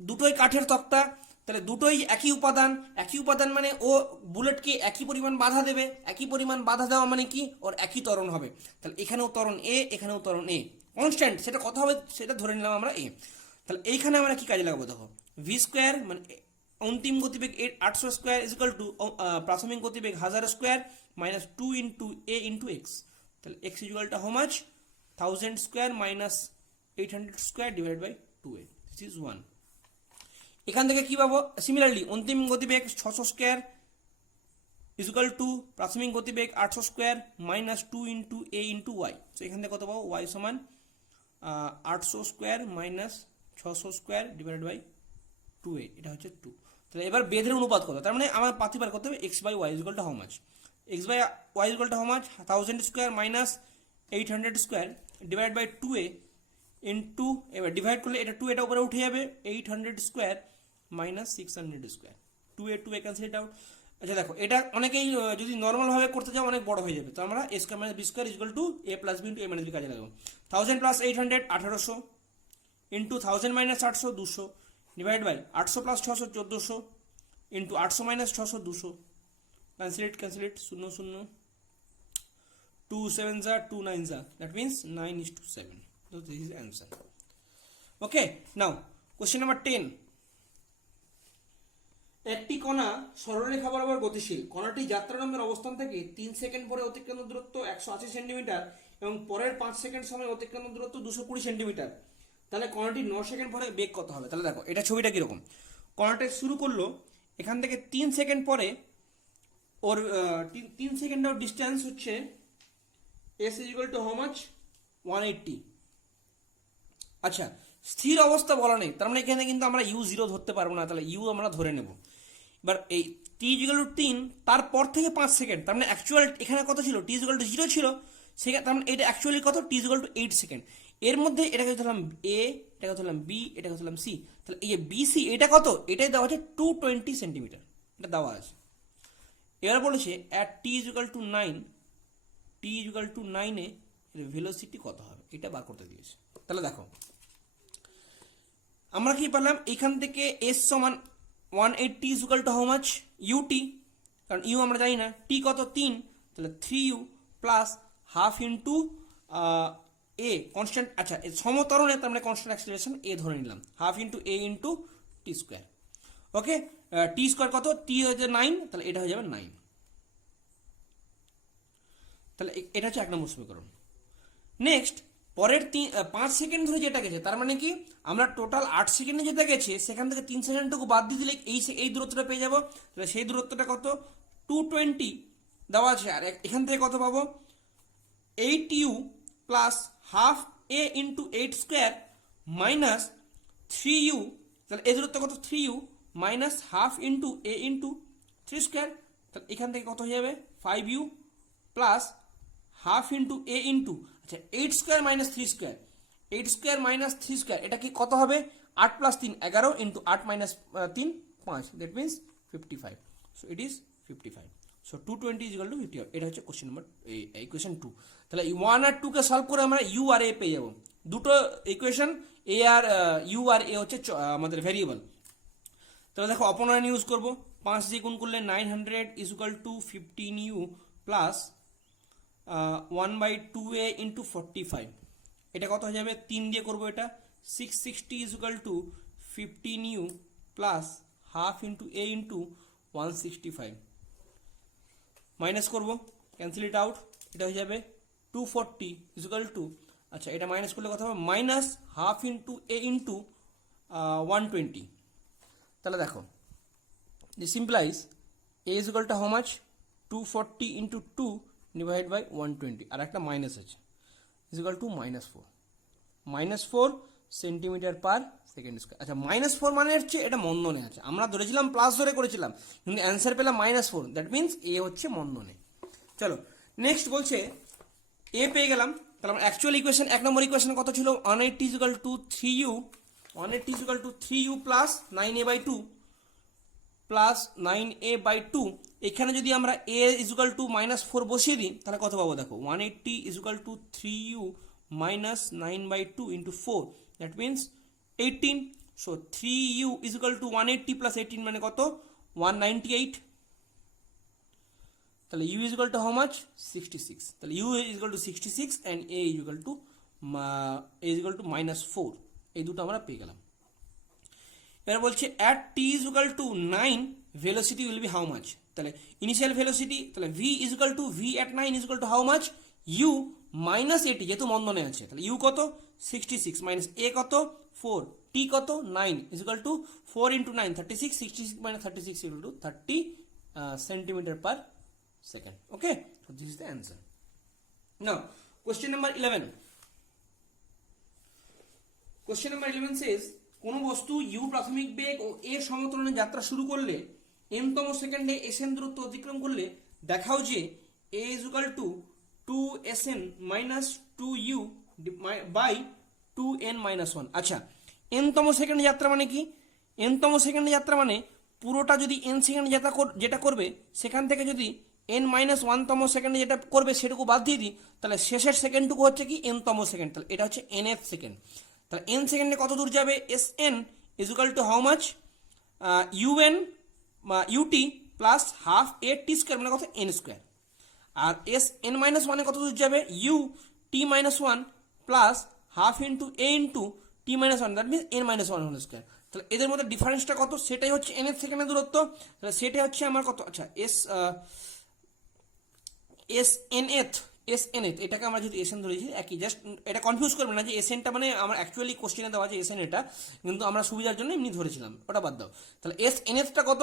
দুটোই কাঠের তক্তা, তাহলে দুটোই একই উপাদান মানে ও বুলেটকে একই পরিমাণ বাধা দেবে। একই পরিমাণ বাধা দেওয়া মানে কি? ওর একই ত্বরণ হবে। তাহলে এখানেও ত্বরণ এ, এখানেও ত্বরণ এ, কনস্ট্যান্ট। সেটা কত হবে সেটা ধরে নিলাম আমরা এ। তাহলে এইখানে আমরা কি কাজে লাগাবো? দেখো, ভি স্কোয়ার মানে অন্তিম গতিবেগ 800 স্কোয়ার ইজ ইকুয়াল টু প্রাথমিক গতিবেগ 1000 square minus 2 into a into x. তাহলে x is equal to how much? 1000 square minus 800 square divide by 2a। This is 1। এখান থেকে কি পাবো? সিমিলারলি অন্তিম গতিবেগ 600 স্কোয়ার ইজ ইকুয়াল টু প্রাথমিক গতিবেগ 800 square minus 2 into a into y. তো এখান থেকে কত পাবো? ওয়াই সমান 800 square minus 600 square divide by 2a, এটা হচ্ছে 2। তাহলে এবার বেধের অনুপাত কত? তার মানে আমার পাতিবার করতে হবে x by y is equal to how much? X by y is equal to how much? 1000 square minus 800 square divide by 2a into, এবার ডিভাইড করলে এটা 2 এটা উপরে উঠে যাবে, 800 square minus 600 square, 2a cancel it out. আচ্ছা দেখো, এটা অনেকেই যদি নর্মালভাবে করতে যাও অনেক বড় হয়ে যাবে, তো আমরা a square minus b square is equal to a plus b into a minus b কাজে লাগাবো। 1000 plus 800 1800 into 1000 minus 800 200 divide by 800 plus 600 1400 into 800 minus 600 200, cancel it 0 0, 2 7 যা 2 9 যা, that means 9:7. So this is the answer. Okay, now question number 10. একটি কণা সরলরেখা বরাবর গতিশীল। কণাটি যাত্রালম্বের অবস্থান থেকে 3 সেকেন্ড পরে অতিক্রান্ত দূরত্ব 180 সেন্টিমিটার এবং পরের 5 সেকেন্ড সময় অতিক্রান্ত দূরত্ব 220 সেন্টিমিটার। তাহলে কণাটি 9 সেকেন্ড পরে বেগ কত হবে? তাহলে দেখো, এটা ছবিটা কিরকম। কণাটা শুরু করলো এখান থেকে 3 সেকেন্ড পরে, ওর 3 সেকেন্ডের ডিস্টেন্স হচ্ছে s is equal to how much? 180। আচ্ছা, স্থির অবস্থা বলা নেই, তার মানে এখানে কিন্তু আমরা u0 ধরতে পারবো না, তাহলে u আমরা ধরে নেব। এবার এই t ইকুয়াল টু 3, তারপর থেকে 5 সেকেন্ড, তার মানে অ্যাকচুয়াল এখানে কত ছিল? t ইকুয়াল টু 0 ছিল, সেখানে তার মানে এটা অ্যাকচুয়ালি কত? t equal to 8 second. এর মধ্যে এটাকে ধরলাম a, এটাকে ধরলাম b, এটাকে ধরলাম c। তাহলে এই যে bc এটা কত? এটাই দেওয়া আছে 220 সেন্টিমিটার, এটা দেওয়া আছে। এবার বলেছে at t equal to 9, t equal to 9 এ এর ভেলোসিটি কত হবে, এটা বার করতে দিয়েছে। তাহলে দেখো, আমরা কি পেলাম? এখান থেকে s সমান 180 is equal to how much? ut, কারণ u আমরা জানি না, t কত? 3, তাহলে 3u plus half into a constant, আচ্ছা সমতরণে তার মানে কনস্ট্যান্ট অ্যাক্সিলারেশন এ ধরে নিলাম, half into a into t square. Okay, T square কত, টি হয়ে যাবে 9, তাহলে এটা হয়ে যাবে 9। তাহলে এটা হচ্ছে 1 নম্বর সমীকরণ। নেক্সট পরের 5 সেকেন্ড ধরে যেটা গেছে, তার মানে কি আমরা টোটাল 8 সেকেন্ডে যেটা গেছে সেখান থেকে 3 সেকেন্ডটুকু বাদ দিয়ে দিলে এই দূরত্বটা পেয়ে যাবো। তাহলে সেই দূরত্বটা কত, 220 দেওয়া আছে। আর এখান থেকে কত পাবো, 8u প্লাস হাফ এ ইন্টু 8 স্কোয়ার মাইনাস 3u, তাহলে এই দূরত্ব কত, 3u minus half into a into 3 square, তাহলে এখান থেকে কত হয়ে যাবে 5u plus half into a into, আচ্ছা 8 square minus 3 square, 8 square minus 3 square, এটা কি কত হবে, 8 plus 3 11 into 8 minus 3 5, that means 55। So it is 55। So 220 is equal to 50। এটা হচ্ছে কোশ্চেন নাম্বার ইকুয়েশন 2। তাহলে 1 আর 2 কে সলভ করে আমরা ইউ আর এ পেয়ে যাবো। দুটো ইকুয়েশন, এ আর ইউ আর এ হচ্ছে আমাদের ভেরিয়েবল। তাহলে দেখো অপনয়ন ইউজ করবো, 5 দিয়ে গুণ করলে 900 is equal two 15u plus 1/2a into 45, এটা কত হয়ে যাবে, 3 দিয়ে করবো এটা, 660 is equal two 15u plus half into a into 165, minus করবো, ক্যান্সেল ইট আউট, এটা হয়ে যাবে 240 ইজ ইকুয়াল টু, আচ্ছা এটা মাইনাস করলে কথা হবে minus half into a into 120। তাহলে দেখো this implies a is equal to how much, 240 into 2 divide by 120, আর একটা মাইনাস আছে, is equal to -4 centimetre per second square. আচ্ছা -4 মানে হচ্ছে এটা মন্দনে আছে, আমরা ধরেছিলাম প্লাস ধরে করেছিলাম, কিন্তু অ্যান্সার পেলাম -4, দ্যাট মিনস এ হচ্ছে মন্দনে। চলো নেক্সট বলছে এ পেয়ে গেলাম। তাহলে আমরা অ্যাকচুয়াল ইকুয়েশন 1 নম্বর ইকুয়েশন কত ছিল, 180 is equal two 3u, 180 is equal two 3u plus 9a/2 plus 9a/2। এখানে যদি আমরা a ইজ ইকুয়াল টু -4 বসিয়ে দিই তাহলে কত পাবো, দেখো 180 is equal two 3u minus 9/2 into 4, that means 18। So 3u is equal two 180 plus 18 মানে কত, 198। তাহলে u is equal to how much, 66। তাহলে u is equal two 66 and a is equal to -4, এই দুটো আমরা পেয়ে গেলাম। এবার বলছে at T is equal two 9 velocity will be how much. তাহলে ইনিশিয়াল ভেলোসিটি, তাহলে v is equal to v at 9 is equal to how much, u minus এটি যেহেতু মন্দনে আছে, তাহলে ইউ কত 66 মাইনাস এ কত 4, টি কত 9 is equal to 4 into 9 36, 66 minus 36 equal to 30 centimetre per second. Okay, so this is the answer. Now question number 11. Question number 11 says কোন বস্তু you প্রাথমিক বেগ ও এ সমতলে যাত্রা শুরু করলে এন-তম সেকেন্ডে এসএন দূরত্ব অতিক্রম করলে দেখাও যে a is equal to 2sn minus 2u by 2n minus 1। আচ্ছা এন-তম সেকেন্ডে যাত্রা মানে কি, এন-তম সেকেন্ডে যাত্রা মানে পুরোটা যদি এন সেকেন্ডে যেটা করবে সেখান থেকে যদি n-1তম সেকেন্ডে যেটা করবে সেটুকু বাদ দিয়ে দিই, তাহলে শেষের সেকেন্ডটুকু হচ্ছে কি n-তম সেকেন্ড, তাহলে এটা হচ্ছে nth সেকেন্ড। তাহলে n সেকেন্ডে কত দূর যাবে, sn is equal to how much, un ut plus half a t square মানে কত n স্কোয়ার। আর sn-1 কত দূর যাবে, u t-1 plus half into a into t-1, that means n-1 whole square. তাহলে এদের মধ্যে ডিফারেন্সটা কত, সেটাই হচ্ছে nth সেকেন্ডের দূরত্ব, তাহলে সেটাই হচ্ছে আমার কত, আচ্ছা SNth এটাকে আমরা যদি SN ধরেছি একই, জাস্ট এটা কনফিউজ করবে না যে SNটা মানে আমার অ্যাকচুয়ালি কোশ্চেনে দেওয়া আছে SN, এটা কিন্তু আমরা সুবিধার জন্য এমনি ধরেছিলাম, ওটা বাদ দাও। তাহলে SNthটা কত,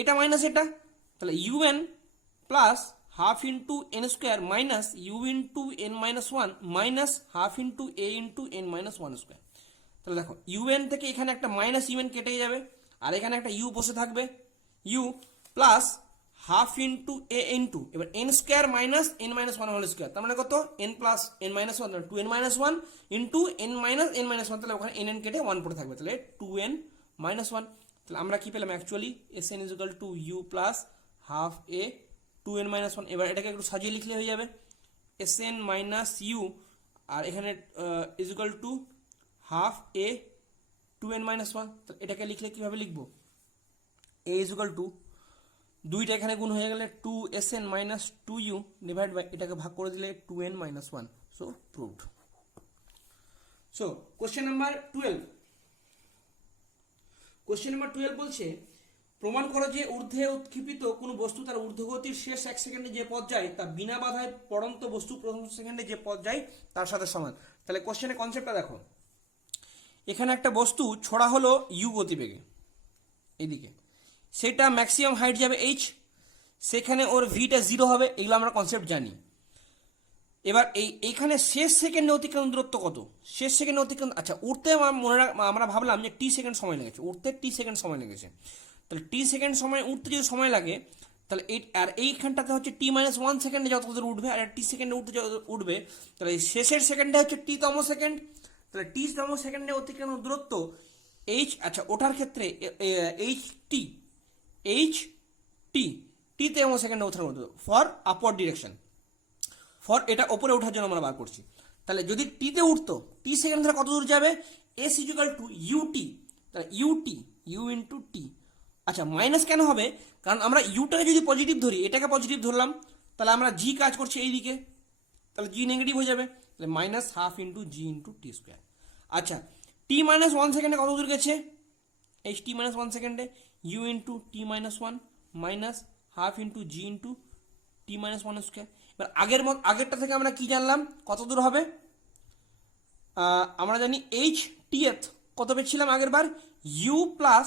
এটা মাইনাস এটা, তাহলে UN plus half into n square minus u into n-1 minus half into a into n-1 square. তাহলে দেখো UN থেকে এখানে একটা মাইনাস UN কেটে যাবে, আর এখানে একটা u বসে থাকবে, u plus half into a into এবার n square minus n-1 whole square, তার মানে কত n plus n-1, 2n-1 into n-1, তাহলে ওখানে n কেটে 1 পড়ে থাকবে, তাহলে 2n-1। তাহলে আমরা কি পেলাম actually, SN is equal two u plus half a 2n-1। এবার এটাকে একটু সাজিয়ে লিখলে হয়ে যাবে SN মাইনাস u, আর এখানে is equal to half a 2n-1। তাহলে এটাকে লিখলে কিভাবে লিখবো, a ইজ ইকুয়াল টু দুইটা এখানে গুণ হয়ে গেলে 2sn minus 2u divide by এটাকে ভাগ করে দিলে 2n-1। So proved. So question number 12, question number 12 বলছে প্রমাণ করো যে ঊর্ধ্বে উৎক্ষেপিত কোনো বস্তু তার ঊর্ধ্বগতির শেষ 1 সেকেন্ডে যে পথ যায় তা বিনা বাধায় পড়ন্ত বস্তু প্রথম সেকেন্ডে যে পথ যায় তার সাথে সমান। তাহলে কোশ্চেনের কনসেপ্টটা দেখো, এখানে একটা বস্তু ছোড়া হলো ইউ গতিবেগে এদিকে, সেটা ম্যাক্সিমাম হাইট যাবে এইচ, সেখানে ওর ভিটা 0 হবে, এগুলো আমরা কনসেপ্ট জানি। এবার এইখানে শেষ সেকেন্ডে অতিক্রান্ত দূরত্ব কত, শেষ সেকেন্ডে অতিক্রান্ত, আচ্ছা উঠতে আমরা ভাবলাম যে টি সেকেন্ড সময় লেগেছে, উঠতে টি সেকেন্ড সময় লেগেছে, তাহলে টি সেকেন্ড সময় উঠতে যদি সময় লাগে তাহলে আর এইখানটাতে হচ্ছে টি মাইনাস 1 সেকেন্ডে যত দূর উঠবে আর টি সেকেন্ডে উঠতে যত উঠবে, তাহলে শেষের সেকেন্ডে হচ্ছে টি তম সেকেন্ড, তাহলে টি তম সেকেন্ডে অতিক্রান্ত দূরত্ব এইচ, আচ্ছা ওঠার ক্ষেত্রে এইচ টি, টি তম সেকেন্ডে ওঠার মতো ফর আপওয়ার্ড ডিরেকশন, ফর এটা ওপরে ওঠার জন্য আমরা বার করছি। তাহলে যদি টিতে উঠতো টি সেকেন্ড ধরে কত দূর যাবে, এস ইকুয়াল টু ইউটি, তাহলে ইউ ইন্টু টি। আচ্ছা মাইনাস কেন হবে, কারণ আমরা ইউটাকে যদি পজিটিভ ধরি, এটাকে পজিটিভ ধরলাম, তাহলে আমরা জি কাজ করছি এই দিকে, তাহলে জি নেগেটিভ হয়ে যাবে, তাহলে minus half into g into t square. আচ্ছা টি মাইনাস 1 সেকেন্ডে কত দূর গেছে, এইচ টি মাইনাস 1 সেকেন্ডে u into t minus 1 minus half into g into t minus 1 square. এবার আগেরটা থেকে আমরা কি জানলাম কত দূর হবে, আমরা জানি এইচ টি এথ কত পেয়েছিলাম আগের বার, u plus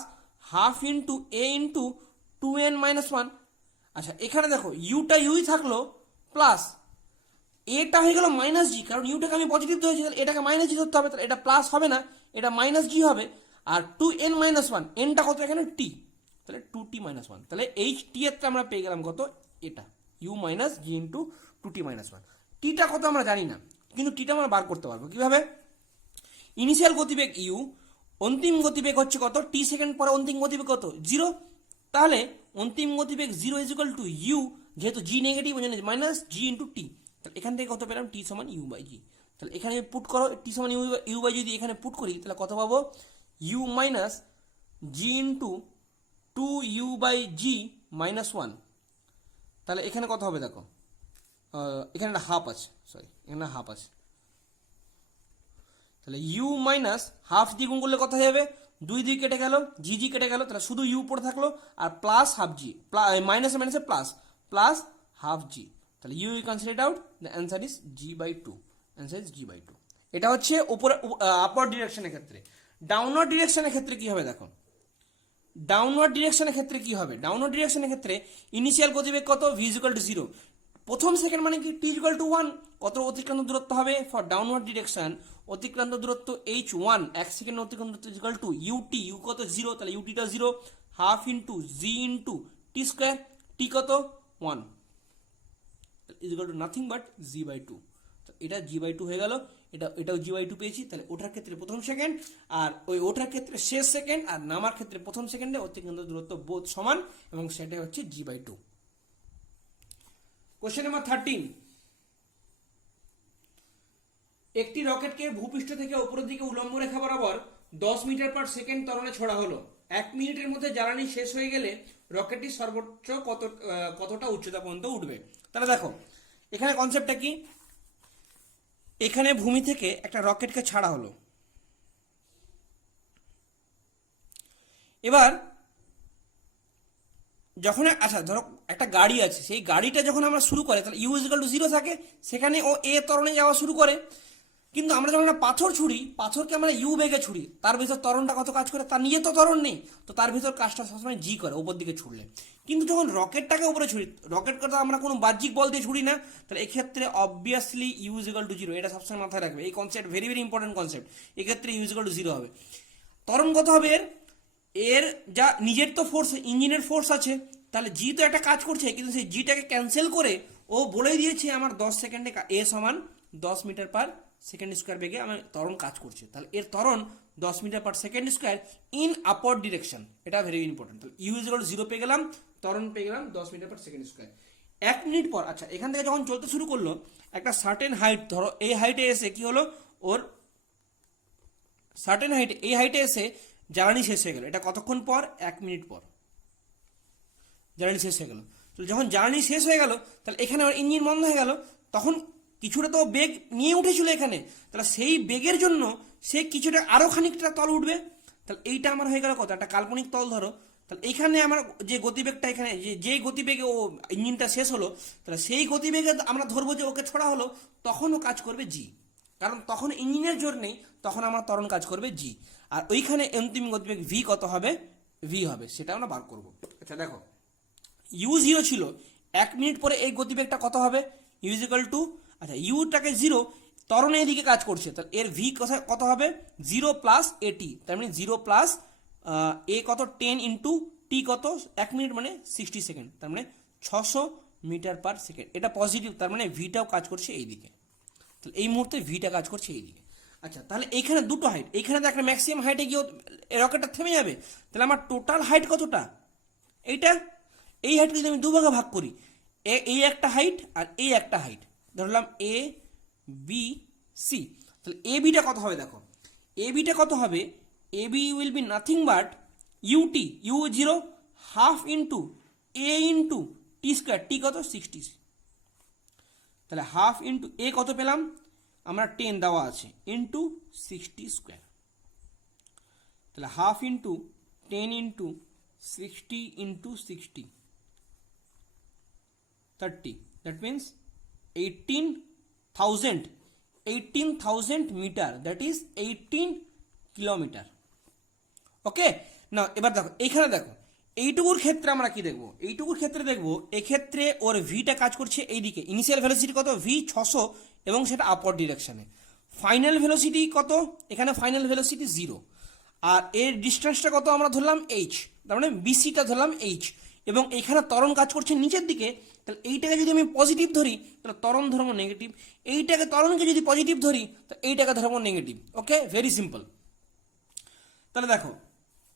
half into a into 2n minus 1। আচ্ছা এখানে দেখো ইউটা ইউই থাকলো প্লাস এটা হয়ে গেল মাইনাস জি, কারণ ইউটাকে আমি পজিটিভ ধরেছি, তাহলে এটাকে মাইনাস জি ধরতে হবে, তাহলে এটা প্লাস হবে না, এটা মাইনাস জি হবে, আর 2n মাইনাস 1, এনটা কত এখানে টি, তাহলে 2t মাইনাস 1, তাহলে এইচ টি এর আমরা পেয়ে গেলাম কত, এটা u minus g into 2t minus 1। টিটা কত আমরা জানি না, কিন্তু টিটা আমরা বার করতে পারবো কিভাবে, ইনিশিয়াল গতিবেগ ইউ, অন্তিম গতিবেগ হচ্ছে কত, টি সেকেন্ড পরে অন্তিম গতিবেগ কত 0, তাহলে অন্তিম গতিবেগ 0 ইজ ইকুয়াল টু ইউ, যেহেতু জি নেগেটিভ ওই জন্য মাইনাস জি ইন্টু টি, তাহলে এখান থেকে কত পেলাম, টি সমান ইউ বাই জি। তাহলে এখানে পুট করো টি সমান ইউ বাই যদি এখানে পুট করি তাহলে কত পাবো, u minus g into 2u by g minus 1, তাহলে এখানে কত হবে দেখো, এখানে একটা হাফ আছে, সরি এখানে হাফ আছে, তাহলে ইউ মাইনাস হাফ দিয়ে গুণ করলে কত হয়ে যাবে, 2 কেটে গেল, জি কেটে গেল, তাহলে শুধু ইউ পড়ে থাকলো, আর প্লাস হাফ জি, মাইনাসে মাইনাসে প্লাস হাফ জি, তাহলে u cancel it out, the answer is g by 2, answer is g by 2। এটা হচ্ছে উপরে আপওয়ার্ড ডিরেকশনের ক্ষেত্রে। ডাউনওয়ার্ড ডিরেকশনের ক্ষেত্রে কি হবে দেখো, ডাউনওয়ার্ড ডিরেকশনের ক্ষেত্রে কি হবে, ডাউনওয়ার্ড ডিরেকশনের ক্ষেত্রে ইনিশিয়াল গতিবেগ কত, ভি ইকুয়াল টু 0, প্রথম সেকেন্ড মানে কি টি ইকুয়াল টু 1, কত অতিক্রান্ত দূরত্ব হবে ফর ডাউনওয়ার্ড ডিরেকশন, অতিক্রান্ত দূরত্ব h1, 1 সেকেন্ড অতিক্রান্ত দূরত্ব ইকুয়াল টু ইউটি, ইউ কত 0, তাহলে ইউটিটা 0, half into g into t square, t কত 1 is equal to nothing but g by 2, এটা জি বাই 2 হয়ে গেল, এটাও জি বাই 2 পেয়েছি, তাহলে ওঠার ক্ষেত্রে প্রথম সেকেন্ড, আর ওই ওঠার ক্ষেত্রে শেষ সেকেন্ড, আর নামার ক্ষেত্রে প্রথম সেকেন্ডে অতিক্রান্ত দূরত্ব বোধ সমান, এবং সেটাই হচ্ছে জি বাই 2। কোশ্চেন নাম্বার 13, একটি রকেটকে ভূপৃষ্ঠ থেকে উপরের দিকে উলম্ব রেখা বরাবর 10 মিটার পার সেকেন্ড ত্বরণে ছোড়া হলো, 1 মিনিটের মধ্যে জ্বালানি শেষ হয়ে গেলে রকেটটি সর্বোচ্চ কতটা উচ্চতা পর্যন্ত উঠবে। তাহলে দেখো এখানে কনসেপ্টটা কি, এখানে ভূমি থেকে একটা রকেটকে ছাড়া হলো, এবার যখন আচ্ছা ধরো একটা গাড়ি আছে, সেই গাড়িটা যখন আমরা শুরু করে তাহলে ইউ ইকুয়াল টু 0 থাকে, সেখানে ও এ ত্বরণে যাওয়া শুরু করে, কিন্তু আমরা যখন একটা পাথর ছুড়ি, পাথরকে আমরা ইউ বেগে ছুড়ি, তার ভিতর ত্বরণটা কত কাজ করে, তার নিজে তো ত্বরণ নেই, তো তার ভিতর কাজটা সবসময় জি করে উপর দিকে ছুড়লে। কিন্তু যখন রকেটটাকে উপরে ছুড়ি, রকেটকে তো আমরা কোনো বাহ্যিক বল দিয়ে ছুড়ি না, তাহলে এক্ষেত্রে অবভিয়াসলি ইউ ইকুয়াল টু 0, এটা সবসময় মাথায় রাখবে, এই concept very very important concept. এক্ষেত্রে ইউ ইকুয়াল টু 0 হবে। ত্বরণ কত হবে এর যা নিজের তো ফোর্স, ইঞ্জিনের ফোর্স আছে, তাহলে জি তো একটা কাজ করছে, কিন্তু সেই জিটাকে ক্যান্সেল করে ও বলেই দিয়েছে আমার 10 সেকেন্ডে এ সমান 10 মিটার পার সেকেন্ড স্কোয়ার বেগে আমার ত্বরণ কাজ করছে, তাহলে এর ত্বরণ 10 metre per second square in upward direction, এটা ভেরি ইম্পর্টেন্ট। তাহলে ইউ ইকুয়াল টু 0 পেয়ে গেলাম, ত্বরণ পেয়ে গেলাম 10 metre per second square. 1 minute পর, আচ্ছা এখান থেকে যখন চলতে শুরু করলো একটা সার্টেন হাইট, ধরো এই হাইটে এসে কি হলো, ওর সার্টেন হাইট, এই হাইটে এসে জ্বালানি শেষ হয়ে গেল, এটা কতক্ষণ পর, 1 মিনিট পর জ্বালানি শেষ হয়ে গেল। তো যখন জ্বালানি শেষ হয়ে গেল তাহলে এখানে আমার ইঞ্জিন বন্ধ হয়ে গেল, তখন কিছুটা তো বেগ নিয়ে উঠেছিল এখানে, তাহলে সেই বেগের জন্য সে কিছুটা আরো খানিকটা তল উঠবে। তাহলে এইটা আমার হয়ে গেল কত, একটা কাল্পনিক তল ধরো। তাহলে এখানে আমার যে গতিবেগটা এখানে যেই গতিবেগে ও ইঞ্জিনটা শেষ হলো, তাহলে সেই গতিবেগে আমরা ধরবো যে ওকে ছড়া হলো, তখন ও কাজ করবে জি, কারণ তখন ইঞ্জিনের জোর নেই, তখন আমার ত্বরণ কাজ করবে জি। আর ওইখানে অন্তিম গতিবেগ ভি কত হবে, ভি হবে, সেটা আমরা বার করব। আচ্ছা দেখো, ইউ জিরো ছিল, 1 মিনিট পরে এই গতিবেগটা কত হবে, ইউ ইজ ইকুয়াল টু, আচ্ছা ইউটাকে জিরো, ত্বরণ এদিকে কাজ করছে, তাহলে এর ভি কত হবে, 0 প্লাস এটি, তার মানে 0 প্লাস এ কত 10 ইন্টু টি কত 1 মিনিট মানে 60 সেকেন্ড, তার মানে 600 মিটার পার সেকেন্ড। এটা পজিটিভ, তার মানে ভিটাও কাজ করছে এইদিকে, তাহলে এই মুহূর্তে ভিটা কাজ করছে এইদিকে। আচ্ছা তাহলে এইখানে দুটো হাইট, এইখানে তো একটা ম্যাক্সিমাম হাইটে গিয়ে রকেটটা থেমে যাবে, তাহলে আমার টোটাল হাইট কতটা, এইটা, এই হাইটকে যদি আমি দুভাগে ভাগ করি, এই একটা হাইট আর এই একটা হাইট, ধরলাম এ বি সি, তাহলে এ বিটা কত হবে দেখো, এ বিটা কত হবে, a b will be nothing but ut, u zero half into a into t square, t কত 60, তাহলে হাফ ইন্টু এ কত পেলাম আমরা 10 দেওয়া আছে ইন্টু 60 স্কোয়ার, তাহলে half into 10 into 60 into 60 30, that means 18,000 metre, that is 18 kilometre. Okay, না এবার দেখো এইখানে দেখো, এইটুকুর ক্ষেত্রে আমরা কি দেখবো, এইটুকুর ক্ষেত্রে দেখবো এক্ষেত্রে ওর ভিটা কাজ করছে এইদিকে, ইনিশিয়াল ভেলোসিটি কত ভি 600 এবং সেটা আপওয়ার্ড ডিরেকশনে, ফাইনাল ভেলোসিটি কত, এখানে ফাইনাল ভেলোসিটি 0, আর এর ডিস্টেন্সটা কত আমরা ধরলাম এইচ, তার মানে বিসিটা ধরলাম এইচ, এবং এখানে ত্বরণ কাজ করছে নিচের দিকে, তাহলে এইটাকে যদি আমি পজিটিভ ধরি তাহলে ত্বরণ ধরবো নেগেটিভ, এইটাকে ত্বরণকে যদি পজিটিভ ধরি তো এইটাকে ধরবো নেগেটিভ। ওকে, ভেরি সিম্পল। তাহলে দেখো,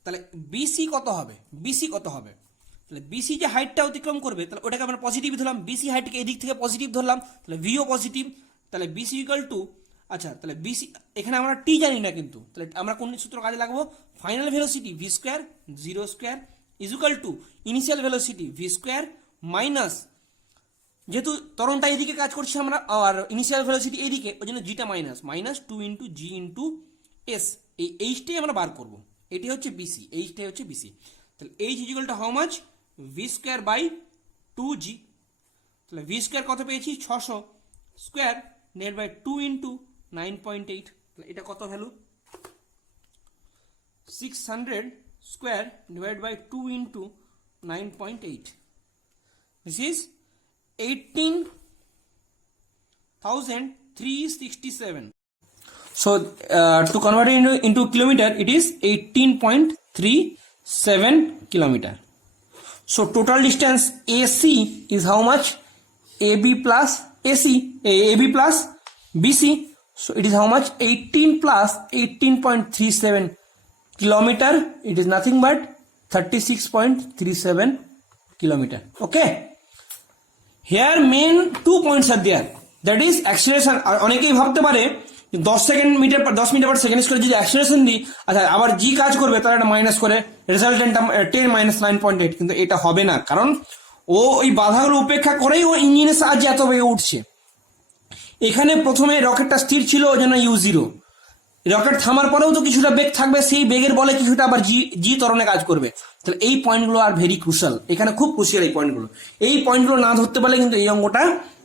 তাহলে বিসি কত হবে, বিসি কত হবে, তাহলে বিসি যে হাইটটা অতিক্রম করবে তাহলে ওটাকে আমরা পজিটিভ ধরলাম, বিসি হাইটকে এই দিক থেকে পজিটিভ ধরলাম, তাহলে ভিও পজিটিভ, তাহলে বিসি ইকুয়াল টু, আচ্ছা তাহলে বিসি এখানে আমরা টি জানি না, কিন্তু তাহলে আমরা কোন সূত্র কাজে লাগবো, final velocity V square 0 square is equal two initial velocity V square minus, যেহেতু ত্বরণটা এইদিকে কাজ করছে আমরা আর ইনিশিয়াল ভেলোসিটি এইদিকে, ওই জন্য জিটা minus 2 into g into S, এই এইচটাই আমরা বার করবো, এটি হচ্ছে বিসি, এইচটাই হচ্ছে বিসি। তাহলে h is equal to how much, v square by 2g, তাহলে ভি স্কোয়ার কত পেয়েছি 600 স্কোয়ার ডিভাইড বাই 2 ইন্টু 9.8, তাহলে এটা কত value 600 square divide by 2 into 9.8, this is 18,367. So to convert it into kilometer, it is 18.37 kilometer. So total distance AC is how much, AB plus AC, AB plus BC, so it is how much, 18 plus 18.37 kilometer, it is nothing but 36.37 kilometer. Okay, here main 2 points are there, that is acceleration। আর অনেকেই ভাবতে পারে 10 metre per second square যদি acceleration দিই, আচ্ছা আবার জি কাজ করবে তাহলে এটা মাইনাস করে রেজাল্টেন্ট 10 মাইনাস 9.8, কিন্তু এটা হবে না, কারণ ও ওই বাধাগুলো উপেক্ষা করেই ও ইঞ্জিনের সাহায্যে এত বেগে উঠছে। এখানে প্রথমে রকেটটা স্থির ছিল, ওই জন্য ইউ জিরো, রকেট থামার পরেও তো কিছুটা বেগ থাকবে, সেই বেগের বলে কিছুটা আবার জি ত্বরণে কাজ করবে। তাহলে এই পয়েন্টগুলো আর ভেরি ক্রুশাল, এখানে খুব ক্রুশিয়াল এই পয়েন্টগুলো না ধরতে পারলে কিন্তু এই অঙ্কটা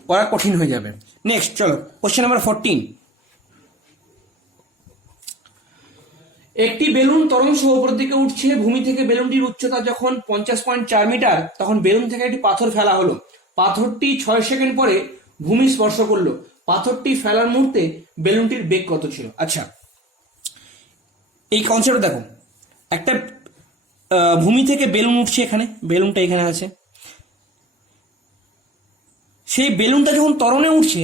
করা কঠিন হয়ে যাবে। নেক্সট চলো কোশ্চেন নাম্বার 14, একটি বেলুন ত্বরণ সহ উপর দিকে উঠছে, ভূমি থেকে বেলুনটির উচ্চতা যখন 50.4 মিটার, তখন বেলুন থেকে একটি পাথর ফেলা হলো, পাথরটি 6 সেকেন্ড পরে ভূমি স্পর্শ করলো, পাথরটি ফেলার মুহূর্তে বেলুনটির বেগ কত ছিল। আচ্ছা এই কনসেপ্ট দেখো, একটা ভূমি থেকে বেলুন উঠছে, এখানে বেলুনটা এখানে আছে, সেই বেলুনটা যখন ত্বরণে উঠছে,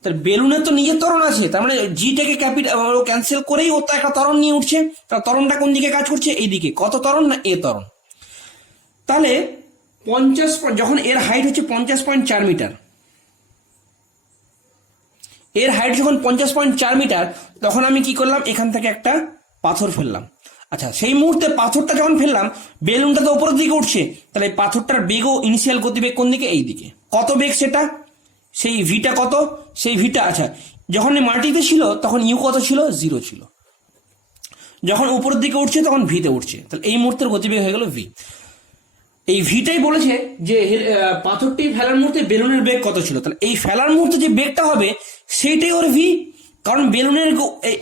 তাহলে বেলুনের তো নিজের ত্বরণ আছে, তার মানে জিটাকে ক্যান্সেল করেই ও তো একটা ত্বরণ নিয়ে উঠছে, তার ত্বরণটা কোন দিকে কাজ করছে, এইদিকে, কত ত্বরণ না এ ত্বরণ। তাহলে 50, যখন এর হাইট হচ্ছে 50.4 মিটার, এর হাইট যখন 50.4 মিটার, তখন আমি কি করলাম, এখান থেকে একটা পাথর ফেললাম। আচ্ছা সেই মুহূর্তে পাথরটা যখন ফেললাম, বেলুনটা তো উপরের দিকে উঠছে, তাহলে পাথরটার বেগও ইনিশিয়াল গতিবেগ কোন দিকে, এই দিকে, কত বেগ সেটা সেই ভিটা কত, সেই ভিটা, আচ্ছা যখন মাটিতে ছিল তখন ইউ কত ছিল, 0 ছিল, যখন উপরের দিকে উঠছে তখন ভিতে উঠছে, তাহলে এই মুহূর্তের গতিবেগ হয়ে গেল ভি। এই ভিটাই বলেছে যে পাথরটি ফেলার মুহূর্তে বেলুনের বেগ কত ছিল, তাহলে এই ফেলার মুহূর্তে যে বেগটা হবে সেইটাই ওর ভি, কারণ বেলুনের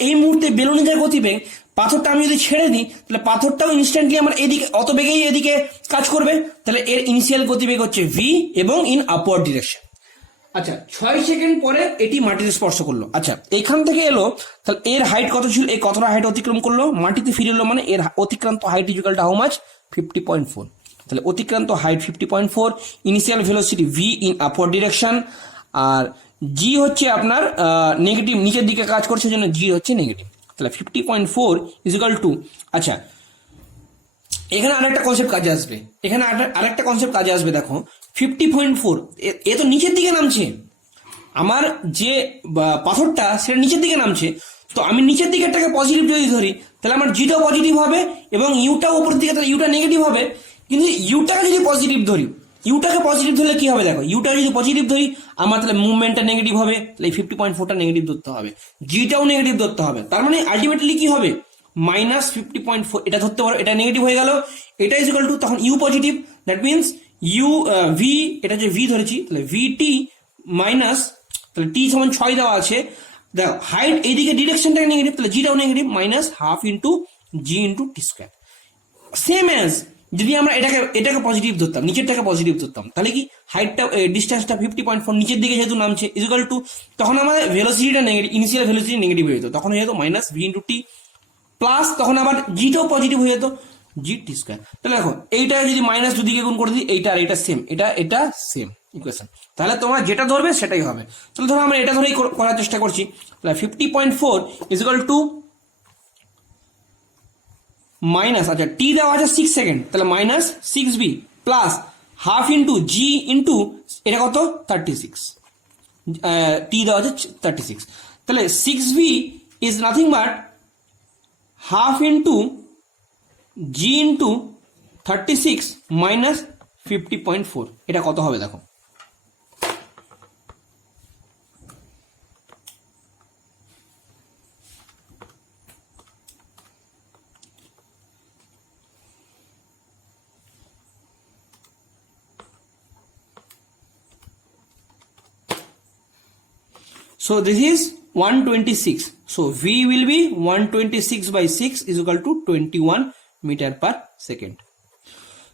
এই মুহূর্তে বেলুনের যে গতিবেগ, পাথরটা আমি যদি ছেড়ে দিই তাহলে পাথরটাও ইনস্ট্যান্টলি আমার এদিকে অত বেগেই এদিকে কাজ করবে, তাহলে এর ইনিশিয়াল গতিবেগ হচ্ছে ভি এবং ইন আপওয়ার্ড ডিরেকশন। আচ্ছা 6 সেকেন্ড পরে এটি মাটিতে স্পর্শ করলো, আচ্ছা এখান থেকে এলো, তাহলে এর হাইট কত ছিল, এই কতটা হাইট অতিক্রম করলো, মাটিতে ফিরে এলো, মানে এর অতিক্রান্ত height equal to how much, 50.4, তাহলে অতিক্রান্ত height 50.4, initial velocity v in upward direction, আর জি হচ্ছে আপনার নেগেটিভ, নিচের দিকে কাজ করছে জন্য জি হচ্ছে নেগেটিভ, তাহলে 50.4 ইকুয়াল টু, আচ্ছা এখানে আরেকটা কনসেপ্ট কাজে আসবে, এখানে আরেকটা কনসেপ্ট কাজে আসবে, দেখো 50.4 এ তো নিচের দিকে নামছে, আমার যে পাথরটা সেটা নিচের দিকে নামছে, তো আমি নিচের দিকেরটাকে পজিটিভ যদি ধরি তাহলে আমার জিটাও পজিটিভ হবে এবং ইউটাও উপরের দিকে, তাহলে ইউটা নেগেটিভ হবে, কিন্তু ইউটাকে যদি পজিটিভ ধরি, ইউটাকে পজিটিভ ধরলে কি হবে, দেখো ইউটা যদি পজিটিভ ধরি আমার তাহলে মুভমেন্টটা নেগেটিভ হবে, তাহলে 50.4টা নেগেটিভ ধরতে হবে, জিটাও নেগেটিভ ধরতে হবে, তার মানে আলটিমেটলি কি হবে, -50.4, এটা ধরতে পারো, এটা নেগেটিভ হয়ে গেল, এটা ইজ ইকুয়াল টু তখন u positive, that means u v, এটা যে ভি ধরেছি তাহলে ভিটি মাইনাস, তাহলে টি সমান 6 দেওয়া আছে, দেখো হাইট এইদিকে ডিরেকশনটা নেগেটিভ, তাহলে জিটাও negative, -12 into g into t square, same as যদি আমরা এটাকে পজিটিভ ধরতাম, নিচেরটাকে পজিটিভ ধরতাম, তাহলে কি হাইটটা ডিস্টেন্সটা 50.4 নিচের দিকে যেহেতু নামছে ইজ ইকুয়াল টু, তখন আমাদের ভেলোসিটিটা নেগেটিভ, ইনিশিয়াল ভেলোসিটি নেগেটিভ হয়ে যেত, তখন হয়ে যেত -v ইন্টু টি, প্লাস তখন আবার জিটাও পজিটিভ হয়ে যেত, জি টি স্কোয়ার, তাহলে দেখো এইটা যদি মাইনাস দুদিকে গুণ করে দিই, এইটা আর এটা সেম, এটা সেম ইকুয়েশন, তাহলে তোমরা যেটা ধরবে সেটাই হবে, তাহলে ধরো আমরা এটা ধরেই করার চেষ্টা করছি, তাহলে 50.4 ইজ ইকুয়াল টু মাইনাস, আচ্ছা টি দেওয়া আছে 6 সেকেন্ড, তাহলে -6b plus half into g into এটা কত 36, টি দেওয়া আছে 36, তাহলে 6b is nothing but half into g into 36 minus 50.4, এটা কত হবে দেখো, so this is 126, so v will be 126 by 6 is equal to 21 meter per second.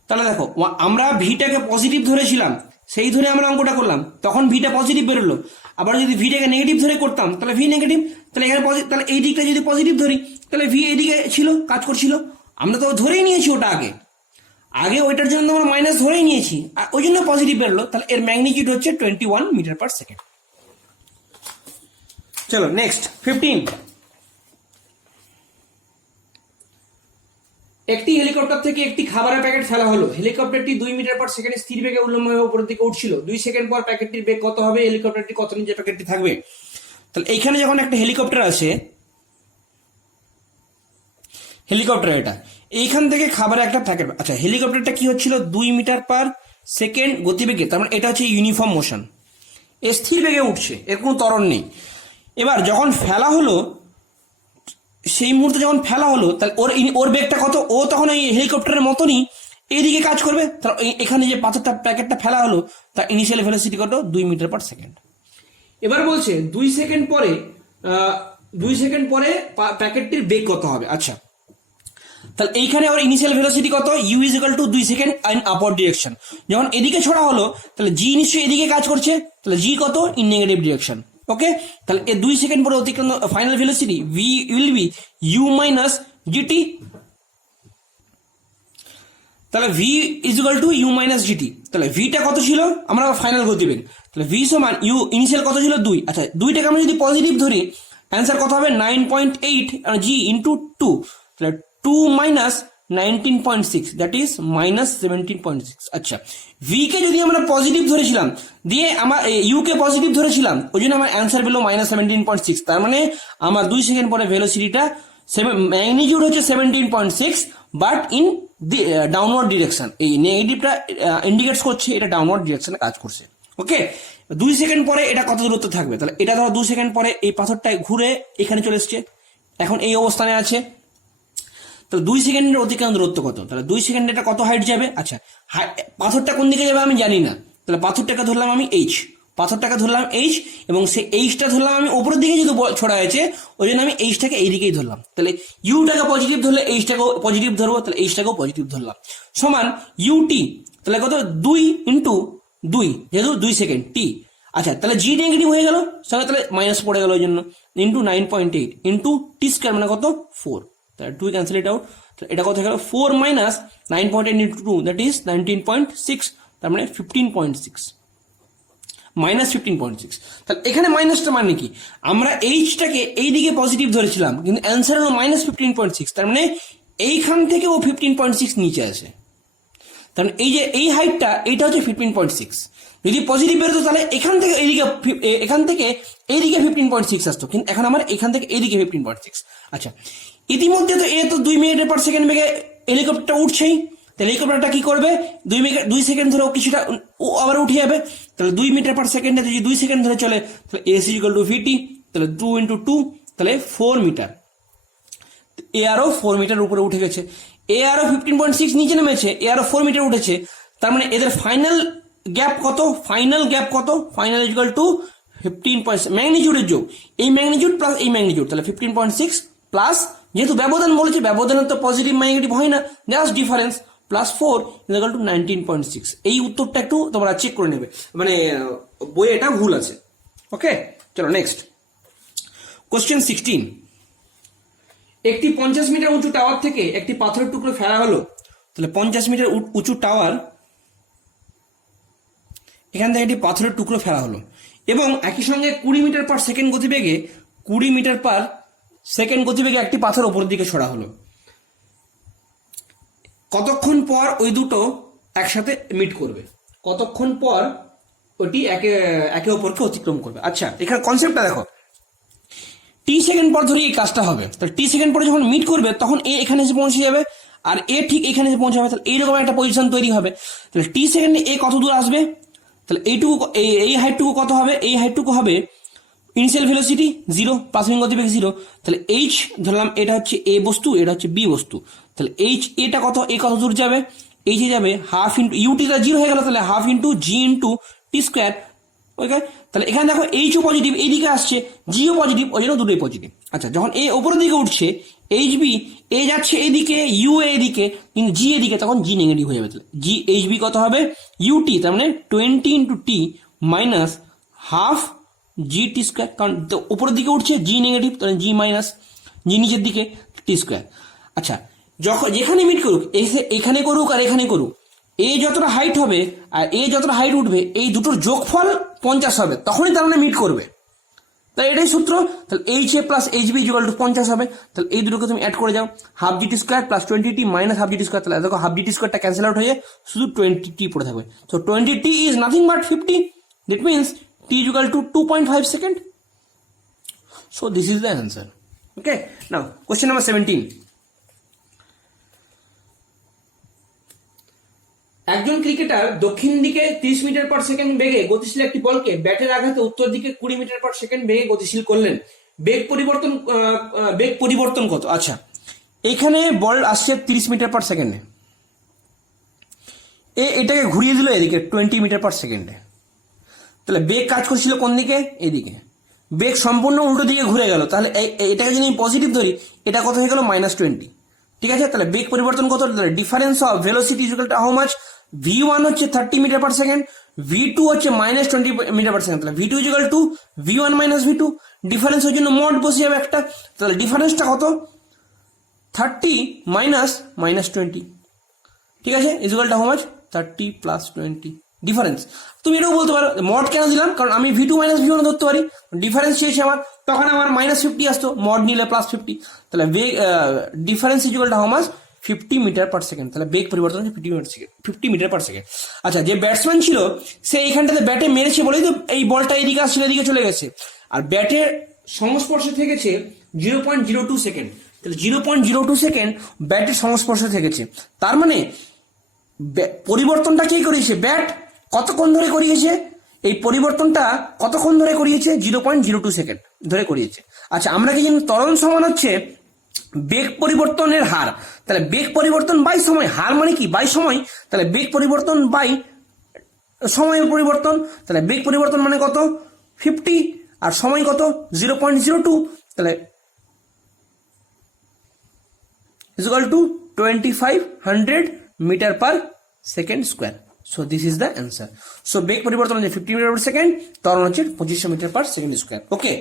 তাহলে দেখো আমরা ভিটাকে পজিটিভ ধরেছিলাম, সেই ধরে আমরা অঙ্কটা করলাম, তখন ভিটা পজিটিভ বেরোলো, আবার যদি ভিটাকে নেগেটিভ ধরে করতাম তাহলে ভি নেগেটিভ, তাহলে এখানে তাহলে এই দিকটা যদি পজিটিভ ধরি তাহলে ভি এইদিকে ছিল, কাজ করছিল, আমরা তো ধরেই নিয়েছি ওটা আগে ওইটার জন্য আমরা মাইনাস ধরেই নিয়েছি, ওই জন্য পজিটিভ বেরোলো, তাহলে এর ম্যাগনিটিউড হচ্ছে 21 মিটার পার সেকেন্ড। চলো নেক্সট 15, একটি হেলিকপ্টার থেকে একটি খাবারের প্যাকেট ফেলা হলো, হেলিকপ্টারটি 2 মিটার পার সেকেন্ডে স্থির বেগে উল্লম্বভাবে উপরের দিকে উঠছিল, 2 সেকেন্ড পর প্যাকেটটির বেগ কত হবে, হেলিকপ্টারটি কত নিচে প্যাকেটটি থাকবে, তাহলে এইখানে যখন একটা হেলিকপ্টার আছে, হেলিকপ্টার এটা এইখান থেকে খাবারের একটা প্যাকেট, আচ্ছা হেলিকপ্টারটা কি হচ্ছিল 2 মিটার পার সেকেন্ড গতিবেগে, তার মানে এটা হচ্ছে ইউনিফর্ম মোশন, এ স্থির বেগে উঠছে, এর কোনো ত্বরণ নেই, এবার যখন ফেলা হলো, সেই মুহূর্তে যখন ফেলা হলো তাহলে ওর বেগটা কত, ও তখন এই হেলিকপ্টারের মতনই এইদিকে কাজ করবে, তাহলে এখানে যে পাথরটা প্যাকেটটা ফেলা হলো তার ইনিশিয়াল ভেলোসিটি কত 2 মিটার পার সেকেন্ড। এবার বলছে 2 সেকেন্ড পরে প্যাকেটটির বেগ কত হবে, আচ্ছা তাহলে এইখানে আবার ইনিশিয়াল ভেলোসিটি কত, u is equal to 2 second in upward direction, যখন এদিকে ছড়া হলো তাহলে জি নিশ্চয়ই এদিকে কাজ করছে, তাহলে জি কত ইন নেগেটিভ ডিরেকশন, ওকে, তাহলে এই 2 সেকেন্ড পরে অতিক্রান্ত final velocity v will be u minus gt, তাহলে v is equal to u minus gt, তাহলে ভিটা কত ছিল আমরা ফাইনাল গতিবেগ, তাহলে ভি সমান ইউ ইনিশিয়াল কত ছিল 2, আচ্ছা 2টাকে আমরা যদি পজিটিভ ধরি অ্যান্সার কত হবে 9.8 জি ইন্টু 2, তাহলে 2 মাইনাস 19.6 দ্যাট ইজ -17.6, আচ্ছা ভি কে যদি আমরা পজিটিভ ধরেছিলাম দিয়ে আমার ইউ কে পজিটিভ ধরেছিলাম, ওই জন্য আমার অ্যান্সার পেলো -17.6, তার মানে আমার 2 সেকেন্ড পরে ভেলোসিটিটা ম্যাগনিটিউড হচ্ছে 17.6 বাট ইন ডাউনওয়ার্ড ডিরেকশন, এই নেগেটিভটা ইন্ডিকেটস করছে এটা ডাউনওয়ার্ড ডিরেকশনে কাজ করছে, ওকে, 2 সেকেন্ড পরে এটা কত দূরত্ব থাকবে, তাহলে এটা ধরো 2 সেকেন্ড পরে এই পাথরটা ঘুরে এখানে চলে এসছে, এখন এই অবস্থানে আছে। তাহলে 2 সেকেন্ডের অতিক্রান্ত দূরত্ব কত, তাহলে 2 সেকেন্ডে এটা কত হাইট যাবে। আচ্ছা, পাথরটা কোন দিকে যাবে আমি জানি না, তাহলে পাথরটাকে ধরলাম আমি এইচ, পাথরটাকে ধরলাম এইচ, এবং সেই এইচটা ধরলাম আমি ওপরের দিকে যেহেতু ছড়া হয়েছে ওই জন্য আমি এইচটাকে এইদিকেই ধরলাম। তাহলে ইউটাকে পজিটিভ ধরলে এইচটাকেও পজিটিভ ধরবো, তাহলে এইচটাকেও পজিটিভ ধরলাম, সমান ইউটি, তাহলে কত 2 ইন্টু 2 যেহেতু 2 সেকেন্ড টি। আচ্ছা, তাহলে জি নেগেটিভ হয়ে গেল সঙ্গে, তাহলে মাইনাস পড়ে গেল ওই জন্য, ইন্টু 9.8 ইন্টু টি স্কোয়ার মানে কত 4, তাহলে 2 ক্যান্সেল ইট আউট, এটা কত হয়ে গেল 4 মাইনাস 9.8 ইন্টু 2 দ্যাট ইজ 19.6, তার মানে 15.6 মাইনাস 15.6। তাহলে এখানে মাইনাসটা মানে কি, আমরা এইচটাকে এইদিকে পজিটিভ ধরেছিলাম কিন্তু অ্যান্সার হলো মাইনাস 15.6, তার মানে এইখান থেকে ও 15.6 নিচে আসে, তার মানে এই যে এই হাইটটা এইটা হচ্ছে 15.6, যদি পজিটিভ বেরোতো তাহলে এখান থেকে এইদিকে এইদিকে 15.6 আসতো, কিন্তু এখন আমার এখান থেকে এইদিকে 15.6। আচ্ছা, ইতিমধ্যে তো 2 মিনিট পার সেকেন্ড বেগে হেলিকপ্টারটা উঠছেই, তাহলে হেলিকপ্টারটা কি করবে 2 সেকেন্ড ধরে কিছুটা আবার উঠে যাবে, তাহলে 2 মিটার পার সেকেন্ডে যদি 2 সেকেন্ড ধরে চলে তাহলে এস ইকুয়াল টু ভিটি, তাহলে 2 ইন্টু 2 তাহলে 4 মিটার, এ আরও 4 মিটার উপরে উঠে গেছে, এ আরও 15.6 নিচে নেমেছে, এ আরও 4 মিটার উঠেছে, তার মানে এদের ফাইনাল গ্যাপ কত, ফাইনাল ইকুয়াল টু 15. ম্যাগনিটিউডের যোগ, এই ম্যাগনিটিউড প্লাস এই ম্যাগনিটিউড, তাহলে 15.6 প্লাস, যেহেতু ব্যবধান বলেছে ব্যবধানের তো পজিটিভ নেগেটিভ হয় না, just difference, plus 4 equal to 19.6। এই উত্তরটা একটু তোমরা চেক করে নেবে, মানে বইয়ে এটা ভুল আছে। ওকে, চলো নেক্সট কোশ্চেন 16। একটি 50 মিটার উঁচু টাওয়ার থেকে একটি পাথরের টুকরো ফেলা হলো, তাহলে 50 মিটার উঁচু টাওয়ার, এখান থেকে একটি পাথরের টুকরো ফেলা হলো এবং একই সঙ্গে 20 মিটার পার সেকেন্ড গতিবেগে 20 মিটার পার সেকেন্ড গতিবেগে একটি পাথর ওপরের দিকে ছড়া হলো। কতক্ষণ পর ওই দুটো একসাথে মিট করবে, কতক্ষণ পর ওটি একে অপরকে অতিক্রম করবে। আচ্ছা, এখানে কনসেপ্টটা দেখো, টি সেকেন্ড পর ধরে এই কাজটা হবে, তাহলে টি সেকেন্ড পরে যখন মিট করবে তখন এ এখানে এসে পৌঁছে যাবে আর এ ঠিক এখানে এসে পৌঁছাবে, তাহলে এইরকম একটা পজিশন তৈরি হবে। তাহলে টি সেকেন্ডে এ কত দূর আসবে, তাহলে এইটুকু এই হাইটটুকু কত হবে, এই হাইটটুকু হবে ইনিশিয়াল ভেলোসিটি 0, প্রাথমিক গতিবেগ 0, তাহলে এইচ ধরলাম এটা হচ্ছে এ বস্তু, এটা হচ্ছে বি বস্তু, তাহলে এইচ এটা কত, এই কত দূর যাবে, এইচে যাবে হাফ ইন্টু ইউটিটা 0 হয়ে গেল, তাহলে half into g into t square. ওকে, তাহলে এখানে দেখো এইচও পজিটিভ এইদিকে আসছে, জিও পজিটিভ, ওই জন্য দুটোই পজিটিভ। আচ্ছা, যখন এ ওপরের দিকে উঠছে এইচ বি, এ যাচ্ছে এদিকে, ইউ এদিকে, কিন্তু জি এদিকে, তখন জি নেগেটিভ হয়ে যাবে, তাহলে জি এইচ বি কত হবে ইউটি, তার মানে 20 into t minus half g t square, কারণ উপরের দিকে উঠছে জি নেগেটিভ, তাহলে জি মাইনাস জি নিচের দিকে টি স্কোয়ার। আচ্ছা, যখন যেখানে মিট করুক, এখানে করুক আর এখানে করুক, এ যতটা হাইট হবে আর এ যতটা হাইট উঠবে এই দুটোর যোগফল 50 হবে, তখনই তার মানে মিট করবে, তাই এটাই সূত্র। তাহলে h a plus h b equal to 50 হবে, তাহলে এই দুটোকে তুমি অ্যাড করে যাও, half g t square plus 20t minus half g t square, তাহলে দেখো হাফ জি টি স্কোয়ারটা ক্যান্সেল আউট হয়ে শুধু 20t পড়ে থাকবে, তো 20t is nothing but 50, that means t is equal to 2.5 second. So this is the answer. Okay, now question number 17. একজন cricketer দক্ষিণ দিকে 30 মিটার পার সেকেন্ড বেগে গতিশীল একটি বলকে ব্যাটের আঘাতে উত্তর দিকে 20 মিটার পার সেকেন্ড বেগে গতিশীল করলেন, বেগ পরিবর্তন কত। আচ্ছা, এখানে বল আসছে 30 মিটার পার সেকেন্ডে, এটাকে ঘুরিয়ে দিল এদিকে 20 মিটার পার সেকেন্ডে, তাহলে বেগ কাজ করছিল কোন দিকে, এদিকে, বেগ সম্পূর্ণ উল্টো দিকে ঘুরে গেল, তাহলে এটাকে যদি আমি পজিটিভ ধরি এটা কত হয়ে গেল -20, ঠিক আছে। তাহলে বেগ পরিবর্তন কত, difference of velocity is equal to how much, v1 হচ্ছে 30 মিটার পার সেকেন্ড, v2 হচ্ছে -20 মিটার পার সেকেন্ড, তাহলে v2 is equal two v1 minus v2, ডিফারেন্সের জন্য মড বসে যাবে একটা, তাহলে ডিফারেন্সটা কত 30 মাইনাস -20, ঠিক আছে, is equal to how much 30 plus 20 difference. তুমি এটাও বলতে পারো মড কেন দিলাম, কারণ আমি v2 মাইনাস v1 ধরতে পারি, ডিফারেন্স চেয়েছি আমার, তখন আমার -50 আসতো, মড নিলে +50, তাহলে বেগ difference is equal to how much 50 metre per second, তাহলে বেগ পরিবর্তন হচ্ছে 50 মিটার পার সেকেন্ড। আচ্ছা, যে ব্যাটসম্যান ছিল সে এইখানটাতে ব্যাটে মেরেছে বলেই তো এই বলটা এদিকে আসছিল, এদিকে চলে গেছে, আর ব্যাটের সংস্পর্শে থেকেছে 0.02 সেকেন্ড, তাহলে 0.02 সেকেন্ড ব্যাটের সংস্পর্শে থেকেছে, তার মানে পরিবর্তনটা কে করিয়েছে, ব্যাট কতক্ষণ ধরে করিয়েছে, এই পরিবর্তনটা কতক্ষণ ধরে করিয়েছে? 0.02 সেকেন্ড ধরে করিয়েছে। আচ্ছা, আমরা কি জানি ত্বরণ সমান হচ্ছে বেগ পরিবর্তনের হার। তাহলে বেগ পরিবর্তন বাই সময়, হার মানে কি? বাই সময়। তাহলে বেগ পরিবর্তন বাই সময়ের পরিবর্তন। তাহলে বেগ পরিবর্তন মানে কত? 50, আর সময় কত? 0.02। তাহলে equal to 2500 metre per second square. So this is the answer. So বেগ পরিবর্তন হচ্ছে 50 মিটার পার সেকেন্ড, ত্বরণ হচ্ছে 2500 metre per second square. Okay,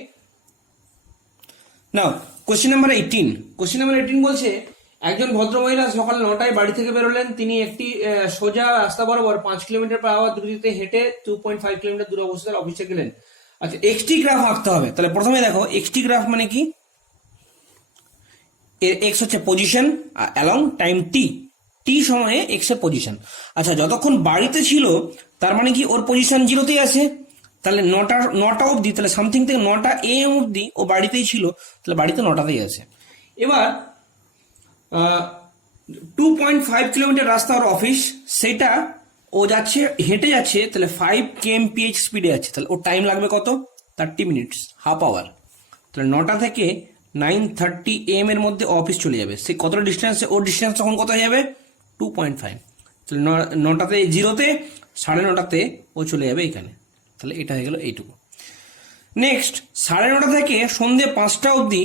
now question number 18। Question number 18 বলছে, একজন ভদ্রমহিলা সকাল 9টায় বাড়ি থেকে বেরোলেন। তিনি একটি সোজা রাস্তা বরাবর 5 কিলোমিটার পার আওয়ার দ্রুতিতে হেঁটে 2.5 কিলোমিটার দূরে অবস্থিত অফিসে গেলেন। আচ্ছা, এক্সটি গ্রাফ আঁকতে হবে। তাহলে প্রথমে দেখো এক্সটি গ্রাফ মানে কি? এক্স হচ্ছে পজিশন অ্যালং টাইম টি, টি সময়ে এক্স এর পজিশন। আচ্ছা, যতক্ষণ বাড়িতে ছিল তার মানে কি ওর পজিশন 0তেই আছে। তাহলে 9টা অবধি, তাহলে সামথিং থেকে 9টা AM অবধি ও বাড়িতেই ছিল, তাহলে বাড়িতে 9টাতেই আছে। এবার 2.5 কিলোমিটার রাস্তা ওর অফিস, সেটা ও যাচ্ছে, হেঁটে যাচ্ছে, তাহলে 5 kmph স্পিডে আছে। তাহলে ওর টাইম লাগবে কত? 30 মিনিটস, হাফ আওয়ার। তাহলে 9টা থেকে 9:30 AM এর মধ্যে অফিস চলে যাবে। সে কতটা ডিস্টেন্সে? ওর ডিস্টেন্স তখন কত হয়ে যাবে? 2.5। তাহলে 9টাতে 0তে, 9:30তে ও চলে যাবে এখানে। তাহলে এটা হয়ে গেল এইটুকু। নেক্সট 9:30 থেকে সন্ধ্যে 5টা অবধি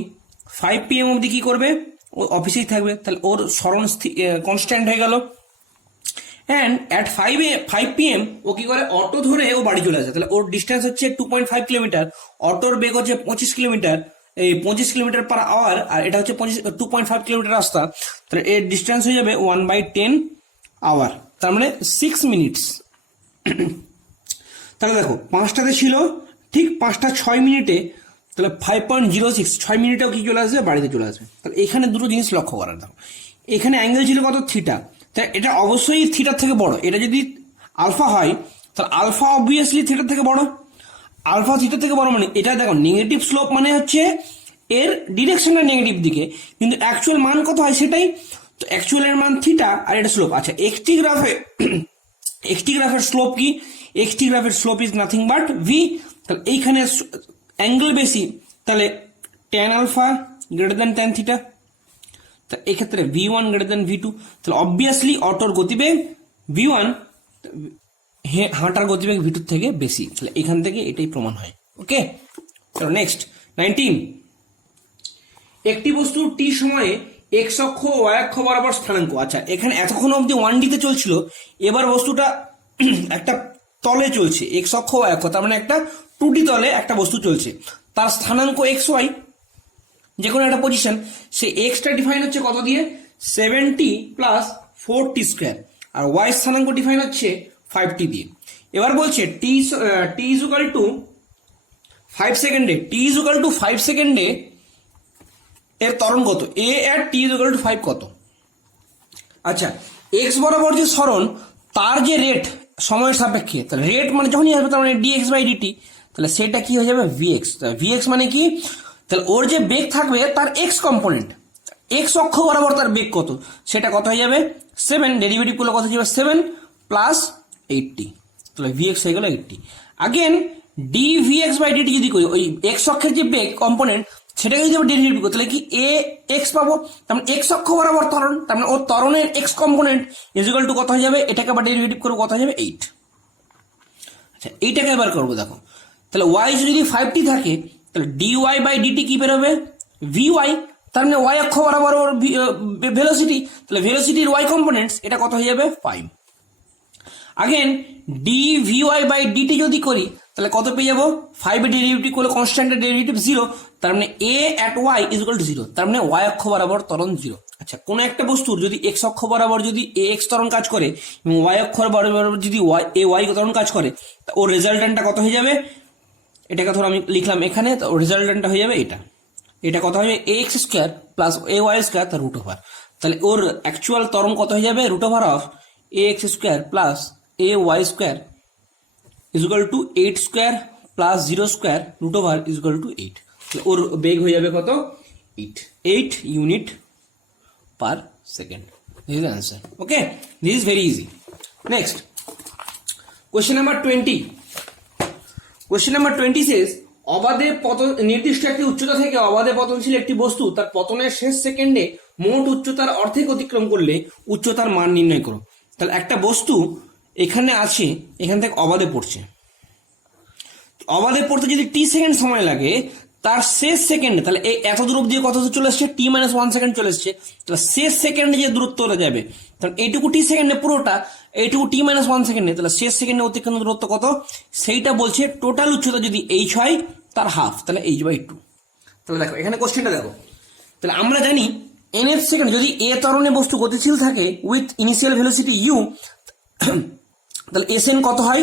5 PM অবধি কি করবে? ও অফিসেই থাকবে। তাহলে ওর স্মরণ কনস্ট্যান্ট হয়ে গেল। অ্যান্ড অ্যাট 5 PM ও কি করে? অটো ধরে ও বাড়ি চলে আসে। তাহলে ওর ডিস্টেন্স হচ্ছে 2.5 কিলোমিটার, অটোর বেগ হচ্ছে 25 কিলোমিটার, এই 25 কিলোমিটার পার আওয়ার, আর এটা হচ্ছে 2.5 কিলোমিটার রাস্তা। তাহলে এর ডিস্টেন্স হয়ে যাবে 1/10 আওয়ার, তার মানে 6 মিনিটস। তাহলে দেখো 5টাতে ছিল, ঠিক 5টা 6 মিনিটে, তাহলে 5.06, 6 মিনিটেও কি চলে আসবে? বাড়িতে চলে আসবে। তাহলে এখানে দুটো জিনিস লক্ষ্য করার। দেখো এখানে অ্যাঙ্গেল ছিল কত? থিটা। তাই এটা অবশ্যই থিটার থেকে বড়। এটা যদি আলফা হয় তাহলে আলফা অবভিয়াসলি থিটার থেকে বড়। আলফা থিটার থেকে বড় মানে এটা দেখো নেগেটিভ স্লোপ মানে হচ্ছে এর ডিরেকশনটা নেগেটিভ দিকে, কিন্তু অ্যাকচুয়াল মান কত হয় সেটাই তো। অ্যাকচুয়ালের মান থিটা আর এটা স্লোপ। আচ্ছা, এক্সটি গ্রাফের স্লোপ কি? এক্সটি গ্রাফের slope is nothing but v. তাহলে এইখানে অ্যাঙ্গেল বেশি, তাহলে tan alpha greater than tan theta. তা এক্ষেত্রে V1 গ্রেটার দ্যান V2। তাহলে অবভিয়াসলি অটোর গতিবেগ V1, হাঁটার গতিবেগ V2 থেকে বেশি। তাহলে এখান থেকে এটাই প্রমাণ হয়। ওকে, চলো নেক্সট 19। একটি বস্তু টি সময়ে এক্স অক্ষ ও ওয়াই অক্ষ বরাবর স্থানাঙ্ক। আচ্ছা, এখানে এতক্ষণ অবধি 1D তে চলছিল, এবার বস্তুটা একটা তলে চলছে, এক্স অক্ষ ওয়াই অক্ষ, তার মানে একটা 2D তলে একটা বস্তু চলছে, তার স্থানাঙ্ক এক্স ওয়াই, যে কোনো একটা পজিশন। সে এক্সটা ডিফাইন হচ্ছে কত দিয়ে? 70 প্লাস 4t স্কোয়ার, আর ওয়াই স্থানাঙ্ক ডিফাইন হচ্ছে 5t দিয়ে। এবার বলছে টি ইজ ইকুয়াল টু 5 সেকেন্ডে, টি ইজ ইকুয়াল টু 5 সেকেন্ডে এর ত্বরণ কত? এ এট টি ইজ ইকুয়াল টু 5 কত? আচ্ছা, এক্স বরাবর যে সরণ, তার যে রেট সময়ের সাপেক্ষে, তাহলে রেট মানে যখনই আসবে তার মানে ডিএক্স বাই ডিটি, তাহলে সেটা কি হয়ে যাবে? ভিএক্স। ভিএক্স মানে কি? তাহলে ওর যে বেগ থাকবে তার এক্স কম্পোনেন্ট, এক্স অক্ষ বরাবর তার বেগ কত, সেটা কত হয়ে যাবে? 7, ডেরিভেটিভ করলে কত যাবে? 7 প্লাস 80, তাহলে ভিএক্স হয়ে গেল 80। Again d v x by d t যদি করি, ওই এক্স অক্ষের যে বেগ কম্পোনেন্ট সেটাকে যদি আমরা ডেরিভেটিভ করি, তাহলে কি এ এক্স পাবো, তার মানে এক্স অক্ষ বরাবর ত্বরণ, তার মানে ওর ত্বরণের x component is equal to কত হয়ে যাবে? এটাকে আবার ডেরিভেটিভ করবো, কত হয়ে যাবে? 8। আচ্ছা, এইটাকে এবার করবো। দেখো তাহলে ওয়াই যদি 5t থাকে, তাহলে ডিওয়াই বাই ডিটি কি বেরোবে? ভিওয়াই, তার মানে ওয়াই অক্ষ বরাবর ওর ভেলোসিটি, তাহলে ভেলোসিটির ওয়াই কম্পোনেন্টস এটা কত হয়ে যাবে? 5। Again d v y by d t যদি করি, তাহলে কত পেয়ে যাবো? 5 এর ডেরিভেটিভ করলে কনস্ট্যান্টের ডেরিভেটিভ 0, তার মানে a at y is equal to 0, তার মানে ওয়াই অক্ষ বরাবর ত্বরণ 0। আচ্ছা, কোন একটা বস্তুর যদি এক্স অক্ষ বরাবর যদি এ এক্স ত্বরণ কাজ করে এবং ওয়াই অক্ষ বরাবর যদি ওয়াই ত্বরণ কাজ করে, ওর রেজাল্টেন্টটা কত হয়ে যাবে? এটাকে ধরো আমি লিখলাম এখানে, তো রেজাল্টেন্টটা হয়ে যাবে এটা। এটা কত হবে? A x square plus a y square, তার রুট ওভার। তাহলে ওর অ্যাকচুয়াল ত্বরণ কত হয়ে যাবে? Root over of a x square plus a y square is equal to 8 square plus 0 square root over is equal to 8। ওর বেগ হয়ে যাবে কত? 8 unit per second. This is answer. Okay, this is very easy. Next question number 20। Question number 20 says অবাধে পতন, নির্দিষ্ট একটি উচ্চতা থেকে অবাধে পতনশীল একটি বস্তু তার পতনের শেষ সেকেন্ডে মোট উচ্চতার অর্ধেক অতিক্রম করলে উচ্চতার মান নির্ণয় করো। তাহলে একটা বস্তু এখানে আছে, এখান থেকে অবাধে পড়ছে, অবাধে পড়তে যদি টি সেকেন্ড সময় লাগে, তার শেষ সেকেন্ডে, তাহলে এই এত দূর অব্দি কত চলে এসছে, টি মাইনাস 1 সেকেন্ড চলে এসছে, তাহলে শেষ সেকেন্ডে যে দূরত্বটা যাবে, তাহলে এইটুকু টি সেকেন্ডে পুরোটা, এইটুকু টি মাইনাস 1 সেকেন্ডে, তাহলে শেষ সেকেন্ডে অতিক্রম দূরত্ব কত, সেইটা বলছে টোটাল উচ্চতা যদি এইচ হয় তার হাফ, তাহলে h/2। তাহলে দেখো এখানে কোশ্চেনটা দেখো, তাহলে আমরা জানি nth সেকেন্ড যদি এ ত্বরণে বস্তু গতিশীল থাকে উইথ ইনিশিয়াল ভেলোসিটি u, তাহলে Sn কত হয়,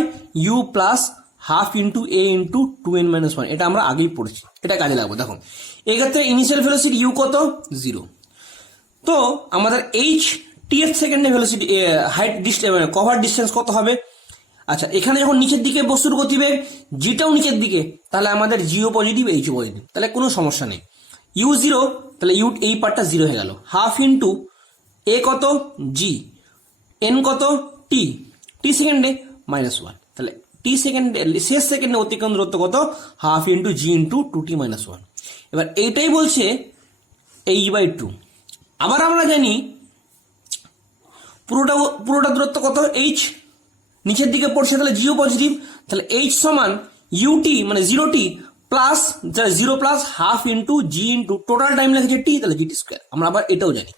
u plus half into a into 2n - 1, এটা আমরা আগেই পড়েছি, এটা কাজে লাগবে। দেখো এক্ষেত্রে ইনিশিয়াল ভেলোসিটি u কত, 0। তো আমাদের h th সেকেন্ডে ভেলোসিটি হাইট কভার ডিস্টেন্স কত হবে, আচ্ছা এখানে যখন নিচের দিকে বস্তুর গতিবেগ জিটাও নিচের দিকে, তাহলে আমাদের জিও পজিটিভ এইচও পজিটিভ, তাহলে কোনো সমস্যা নেই। u0, তাহলে ইউ এই পার্টটা 0 হয়ে গেল, হাফ ইন্টু এ কত, জি, এন কত, টি, টি সেকেন্ডে -1, তাহলে টি সেকেন্ডে শেষ সেকেন্ডে অতিক্রম দূরত্ব কত, half into g into 2t - 1। এবার এইটাই বলছে h/2। আবার আমরা জানি পুরোটা দূরত্ব কত, h, নিচের দিকে পড়ছে তাহলে জিও পজিটিভ, তাহলে h সমান ইউটি মানে 0t plus 0 plus half into g into total time লেগেছে টি, তাহলে জিটি স্কোয়ার। আমরা আবার এটাও জানি,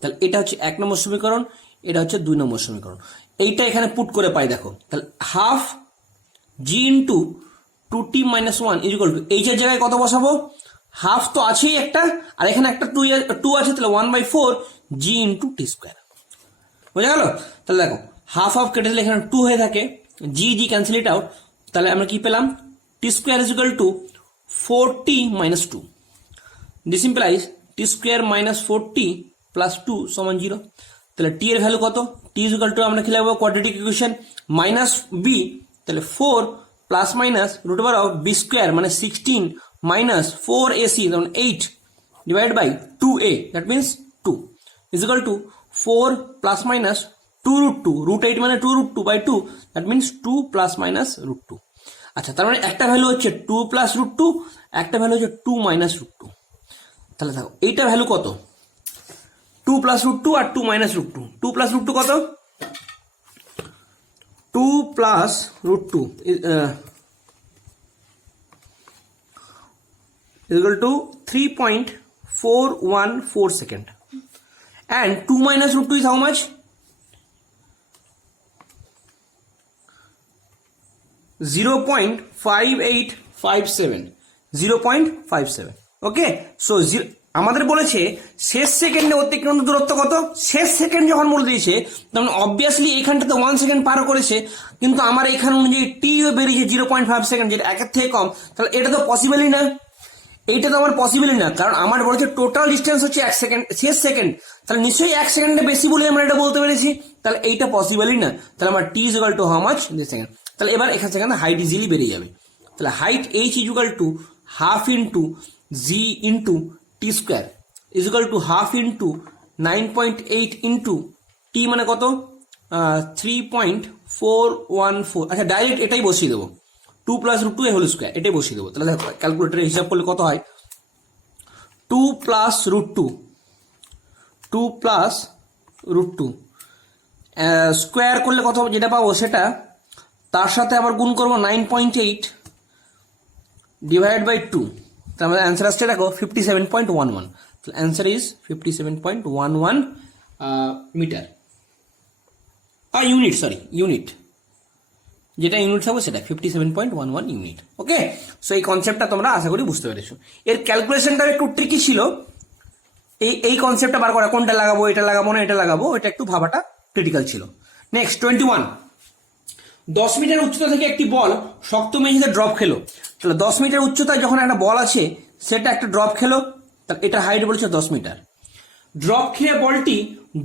তাহলে এটা হচ্ছে 1 নম্বর সমীকরণ, এটা হচ্ছে 2 নম্বর সমীকরণ। এইটা এখানে পুট করে পাই, দেখো তাহলে half G into 2t - 1 equal to H এর জায়গায় কত বসাবো, হাফ তো আছেই একটা, আর এখানে একটা 2 আছে, তাহলে 1/4 জি ইন্টু টি স্কোয়ার। বোঝা গেল? তাহলে দেখো হাফ হাফ কেটে দিলে এখানে 2 হয়ে থাকে, জি জি ক্যান্সেল ইট আউট, তাহলে আমরা কি পেলাম, t square is equal to 4t - 2। This implies t square minus 4t plus 2 সমান 0। তাহলে টি এর ভ্যালু কত, টি ইজ ইকুয়াল টু আমরা কি লিখবো, কোয়াড্রেটিক ইকুয়েশন মাইনাস বি, তাহলে 4 plus minus root over of b square মানে 16 মাইনাস 4ac, তখন 8 divide by 2a, that means 2 is equal to 4 plus minus 2√2, √8 মানে 2√2/2, দ্যাট মিনস 2 প্লাস মাইনাস √2। আচ্ছা তার মানে একটা ভ্যালু হচ্ছে 2 প্লাস √2, একটা ভ্যালু হচ্ছে 2 মাইনাস √2। তাহলে দেখো এইটা ভ্যালু কত, 2 প্লাস √2 আর 2 মাইনাস √2, 2 প্লাস √2 কত, 2 plus √2 is equal to 3.414 second, and 2 minus √2 is how much, 0.5857, okay. So আমাদের বলেছে শেষ সেকেন্ডে অতিক্রান্ত দূরত্ব কত, শেষ সেকেন্ড যখন বলে দিয়েছে তখন অবভিয়াসলি এইখানটাতে 1 সেকেন্ড পার করেছে, কিন্তু আমার এখান অনুযায়ী টি বেরিয়েছে 0.5 সেকেন্ড, যেটা একের থেকে কম, তাহলে এটা তো পসিবলই না, এইটা তো আমার পসিবলই না, কারণ আমার বলেছে টোটাল ডিস্টেন্স হচ্ছে 1 সেকেন্ড, শেষ সেকেন্ড, তাহলে নিশ্চয়ই 1 সেকেন্ডে বেশি বলে আমরা এটা বলতে পেরেছি, তাহলে এইটা পসিবলই না। তাহলে আমার t is equal to how much, this second. তাহলে এবার এখান থেকে হাইট ইজিলি বেরিয়ে যাবে, তাহলে height h is equal to half into g into t square is equal to half into 9.8 into t মানে কত, 3.414। আচ্ছা ডাইরেক্ট এটাই বসিয়ে দেবো, 2 প্লাস √2 হোল স্কোয়ার, এটাই বসিয়ে দেবো। তাহলে দেখো ক্যালকুলেটারে হিসাব করলে কত হয়, 2 প্লাস √2, 2 প্লাস √2 স্কোয়ার করলে কত যেটা পাবো সেটা, তার সাথে আবার গুণ করবো 9.8 ডিভাইড বাই 2, তাহলে আমাদের অ্যান্সার আসছে দেখো 57.11। তাহলে answer is 57.11 metre, unit, sorry unit, যেটা ইউনিট থাকবে সেটা 57.11 ইউনিট, ওকে। সো এই কনসেপ্টটা তোমরা আশা করি বুঝতে পেরেছো। এর ক্যালকুলেশনটা একটু ট্রিকি ছিল, এই কনসেপ্টটা বার করা, কোনটা লাগাবো, এটা লাগাবো না এটা লাগাবো, এটা একটু ভাবাটা ক্রিটিক্যাল ছিল। নেক্সট 21, 10 মিটার উচ্চতা থেকে একটি বল শক্ত মেঝেতে ড্রপ খেলো। তাহলে 10 মিটার উচ্চতায় যখন একটা বল আছে সেটা একটা ড্রপ খেলো, তাহলে এটা হাইট বলছে 10 মিটার। ড্রপ খেয়ে বলটি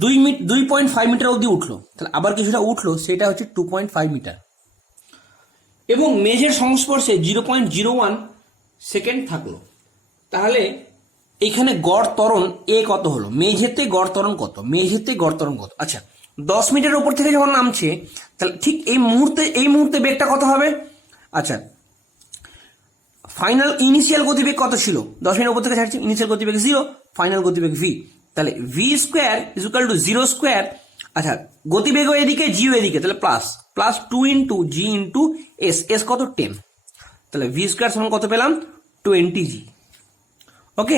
2.5 মিটার অবধি উঠলো, তাহলে আবার কিছুটা উঠলো, সেটা হচ্ছে 2.5 মিটার, এবং মেঝের সংস্পর্শে 0.01 সেকেন্ড থাকলো। তাহলে এখানে গড় ত্বরণ এ কত হলো, মেঝেতে গড় ত্বরণ কত, মেঝেতে গড় ত্বরণ কত। আচ্ছা 10 মিটার উপর থেকে যখন নামছে, তাহলে ঠিক এই মুহূর্তে বেগটা কত হবে, আচ্ছা ফাইনাল ইনিশিয়াল গতিবেগ কত ছিল, 10 মিনিট উপর থেকে ছাড়ছি, ইনিশিয়াল গতিবেগ 0, ফাইনাল গতিবেগ v, তাহলে V square is equal to 0 square, আচ্ছা গতিবেগ এদিকে জিও এদিকে, তাহলে plus 2 into g into S, S কত 10, তাহলে ভি স্কোয়ার সমান কত পেলাম 20 জি। ওকে,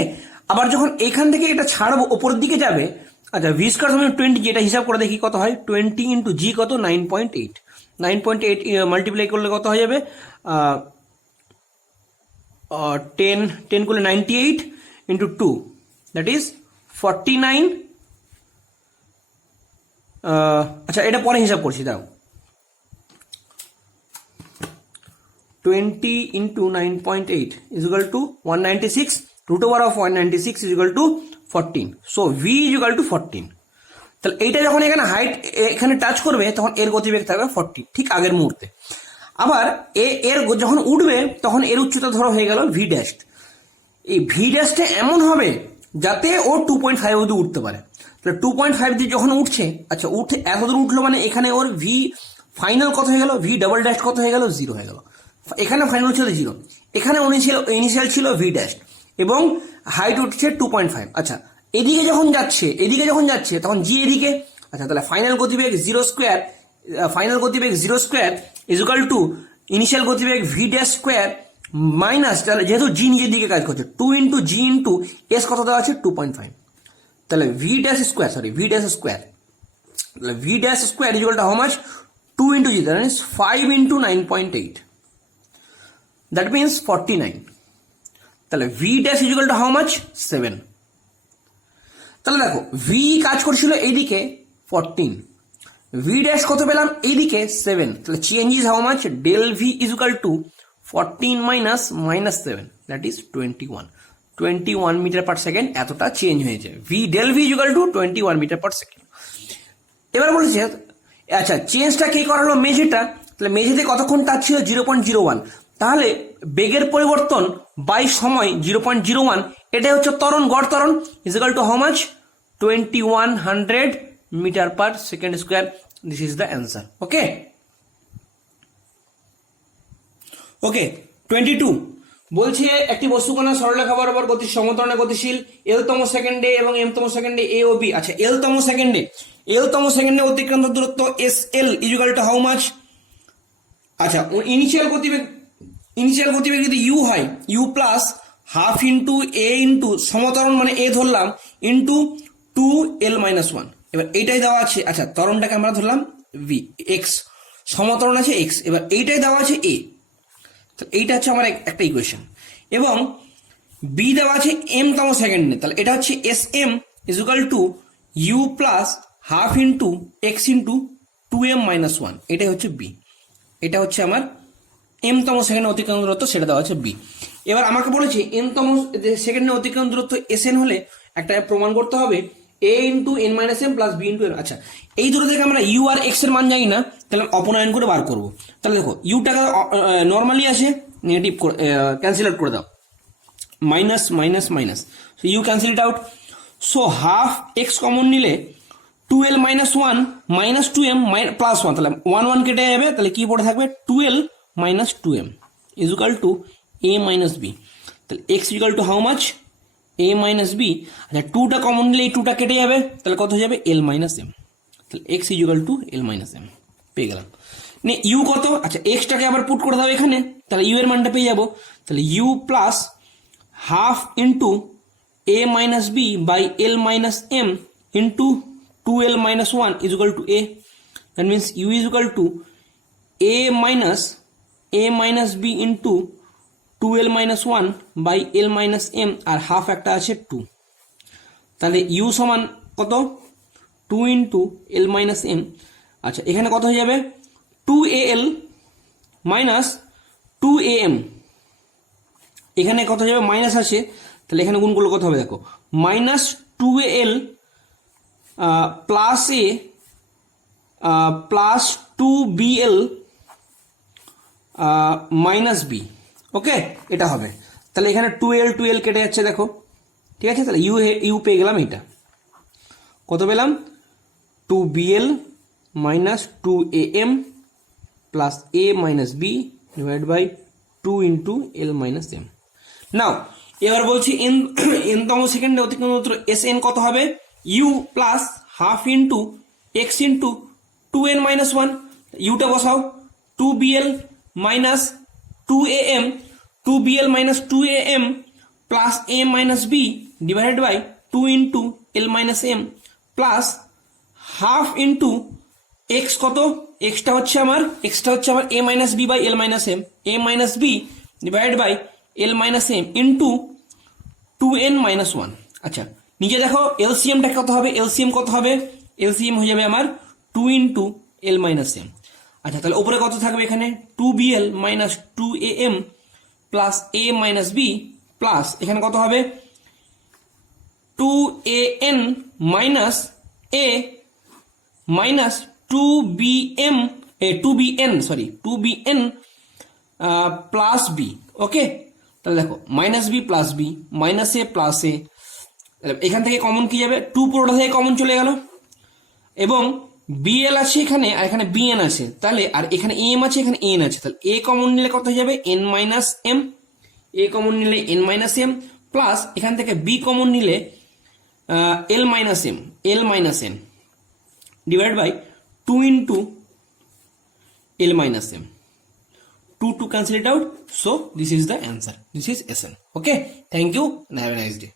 আবার যখন এখান থেকে এটা ছাড়বো ওপরের দিকে যাবে, আচ্ছা ভি স্কোয়ার সমান 20 জি, এটা হিসাব করে দেখি কত হয়, 20 ইন্টু জি কত 9.8, 9.8 মাল্টিপ্লাই করলে কত হয়ে যাবে 10 করলে 98 ইন্টু 2, দ্যাট ইজ 49, আচ্ছা এটা পরে হিসাব করছি, দাও 20 into 9.8 is equal to 196, root over of 196 is equal to 14, so v is equal to 14। তাহলে এইটা যখন এখানে হাইট এখানে টাচ করবে তখন এর গতিবেগ থাকবে 40, ঠিক আগের মুহূর্তে। আবার এর যখন উঠবে তখন এর উচ্চতা ধরো হয়ে গেল ভি ড্যাশ, এই ভি ড্যাশটা এমন হবে যাতে ও 2.5 অবধি উঠতে পারে, তাহলে 2.5 দিয়ে যখন উঠছে, আচ্ছা উঠে এতদূর উঠলো মানে এখানে ওর ভি ফাইনাল কত হয়ে গেল, ভি ডাবল ড্যাশ কত হয়ে গেল 0 হয়ে গেল, এখানে ফাইনাল ছিল 0, এখানে ইনিশিয়াল ছিল ভি ড্যাশ এবং হাইট উঠছে 2.5, আচ্ছা এদিকে যখন যাচ্ছে তখন জি এদিকে, আচ্ছা তাহলে ফাইনাল গতিবেগ 0 square, is equal two initial গতিবেগ ভি ড্যাশ স্কোয়ার মাইনাস, তাহলে যেহেতু জি নিজের দিকে কাজ করছে 2 ইন্টু জি ইন্টু এস কত দেওয়া আছে 2.5, তাহলে ভি ড্যাশ স্কোয়ার তাহলে V dash square is equal to how much 2 into G, that means 5 into 9.8, that means 49, তাহলে V dash is equal to how much 7। তাহলে দেখো ভি কাজ করছিল এইদিকে 14, ভি ড্যাশ কত পেলাম এইদিকে 7, তাহলে change is how much, del v is equal to 14 minus 7, that is 21 metre per second, এতটা চেঞ্জ হয়েছে, v del v is equal to 21 metre per second. এবার বলেছে আচ্ছা চেঞ্জটা কে করালো, মেঝেটা, তাহলে মেঝেতে কতক্ষণ টাচ ছিল 0.01, তাহলে বেগের পরিবর্তন বাই সময় 0.01, এটাই হচ্ছে ত্বরণ, গড় ত্বরণ is equal to how much 2100 metre per second square, this is the answer. Okay 22 বলছে একটি বস্তুকণা সরলরেখা বরাবর সমতলে গতিশীল এল তম সেকেন্ডে এবং এম তম সেকেন্ডে এ ও বি, আচ্ছা এল তম সেকেন্ডে অতিক্রান্ত দূরত্ব s l is equal to how much, আচ্ছা ইনিশিয়াল গতিবেগ যদি ইউ হয়, u plus half into a into সমতরণ মানে এ ধরলাম ইন্টু 2l-1, এবার এইটাই দেওয়া আছে, আচ্ছা ত্বরণটাকে আমরা ধরলাম ভি, এক্স সমতরণ আছে এক্স, এবার এইটাই দেওয়া আছে এ, তো এইটা হচ্ছে আমার একটা ইকুয়েশন, এবং বি দেওয়া আছে এম তম সেকেন্ডে, তাহলে এটা হচ্ছে s m is equal to u plus half into x into 2m-1, এটাই হচ্ছে বি, এটা হচ্ছে আমার এম তম সেকেন্ডে অতিক্রান্ত দূরত্ব, সেটা দেওয়া আছে বি। এবার আমাকে বলেছে এন তম সেকেন্ডে অতিক্রান্ত দূরত্ব এস এন হলে একটা প্রমাণ করতে হবে a into n minus m plus b into n. আচ্ছা এই দুটো থেকে আমরা ইউ আর এক্স এর মান জানি না, তাহলে অপনয়ন করে বার করবো। তাহলে দেখো ইউটাকে নর্মালি আছে, নেগেটিভ ক্যান্সেল আউট করে দাও, minus minus minus, so u cancel it out, so half x common নিলে 2l-1 মাইনাস 2m প্লাস 1, তাহলে 1 কেটে যাবে, তাহলে কি পড়ে থাকবে 12 minus 2m is equal to a minus b, তাহলে x is equal to how much a minus b, আচ্ছা 2টা কমন নিলে এই 2টা কেটে যাবে, তাহলে কত হয়ে যাবে l মাইনাস এম, তাহলে x is equal to l minus m পেয়ে গেলাম। ইউ কত, আচ্ছা এক্সটাকে আবার পুট করে দাও এখানে, তাহলে ইউ এর মানটা পেয়ে যাবো, তাহলে u plus half into a minus b by l minus m into 2l-1 is equal to a, that means u is equal to a minus b into 2l-1 by l minus m, আর half একটা আছে 2, তাহলে u সমান কত 2 into l minus m, আচ্ছা এখানে কত হয়ে যাবে 2al minus 2am, এখানে কত হয়ে যাবে মাইনাস আছে, তাহলে এখানে গুণ করলে কত হবে দেখো মাইনাস 2al প্লাস এ প্লাস 2bl মাইনাস বি, ওকে এটা হবে, তাহলে এখানে 2l কেটে যাচ্ছে দেখো, ঠিক আছে, তাহলে ইউ পেয়ে গেলাম, এটা কত পেলাম 2bl minus 2am plus a minus b divide by two into l minus m. Now এবার বলছি এনতম সেকেন্ডে অতিক্রম দূরত্ব এস এন কত হবে, u plus half into x into two n minus one, ইউটা বসাও, two b l minus two a m, two b l minus two a m plus a minus b divided by two into l minus m plus half into x কত, এক্সটা হচ্ছে আমার a minus b by l minus m, a minus b divide by l minus m into two n minus one. আচ্ছা নিচে দেখো এলসিএমটা কত হবে, LCM কত হবে, এলসিএম হয়ে যাবে আমার two into l minus m. আচ্ছা তাহলে উপরে কত থাকবে এখানে, two b l minus two a m plus a minus b plus এখানে কত হবে, two a n minus a minus two b m two b n plus b. Okay তাহলে দেখো minus b plus b minus a plus a, এখান থেকে common কি যাবে, two পুরোটা থেকে কমন চলে গেল এবং বিএল আছে এখানে আর এখানে বিএন আছে, তাহলে আর এখানে এম আছে এখানে এন আছে, তাহলে এ কমন নিলে কত হয়ে যাবে n minus m, a common নিলে এন মাইনাস এম প্লাস এখান থেকে বি কমন নিলে l minus n divide by two into l minus m, to cancel it out, so this is the answer, this is SN. Okay, thank you and have a nice day.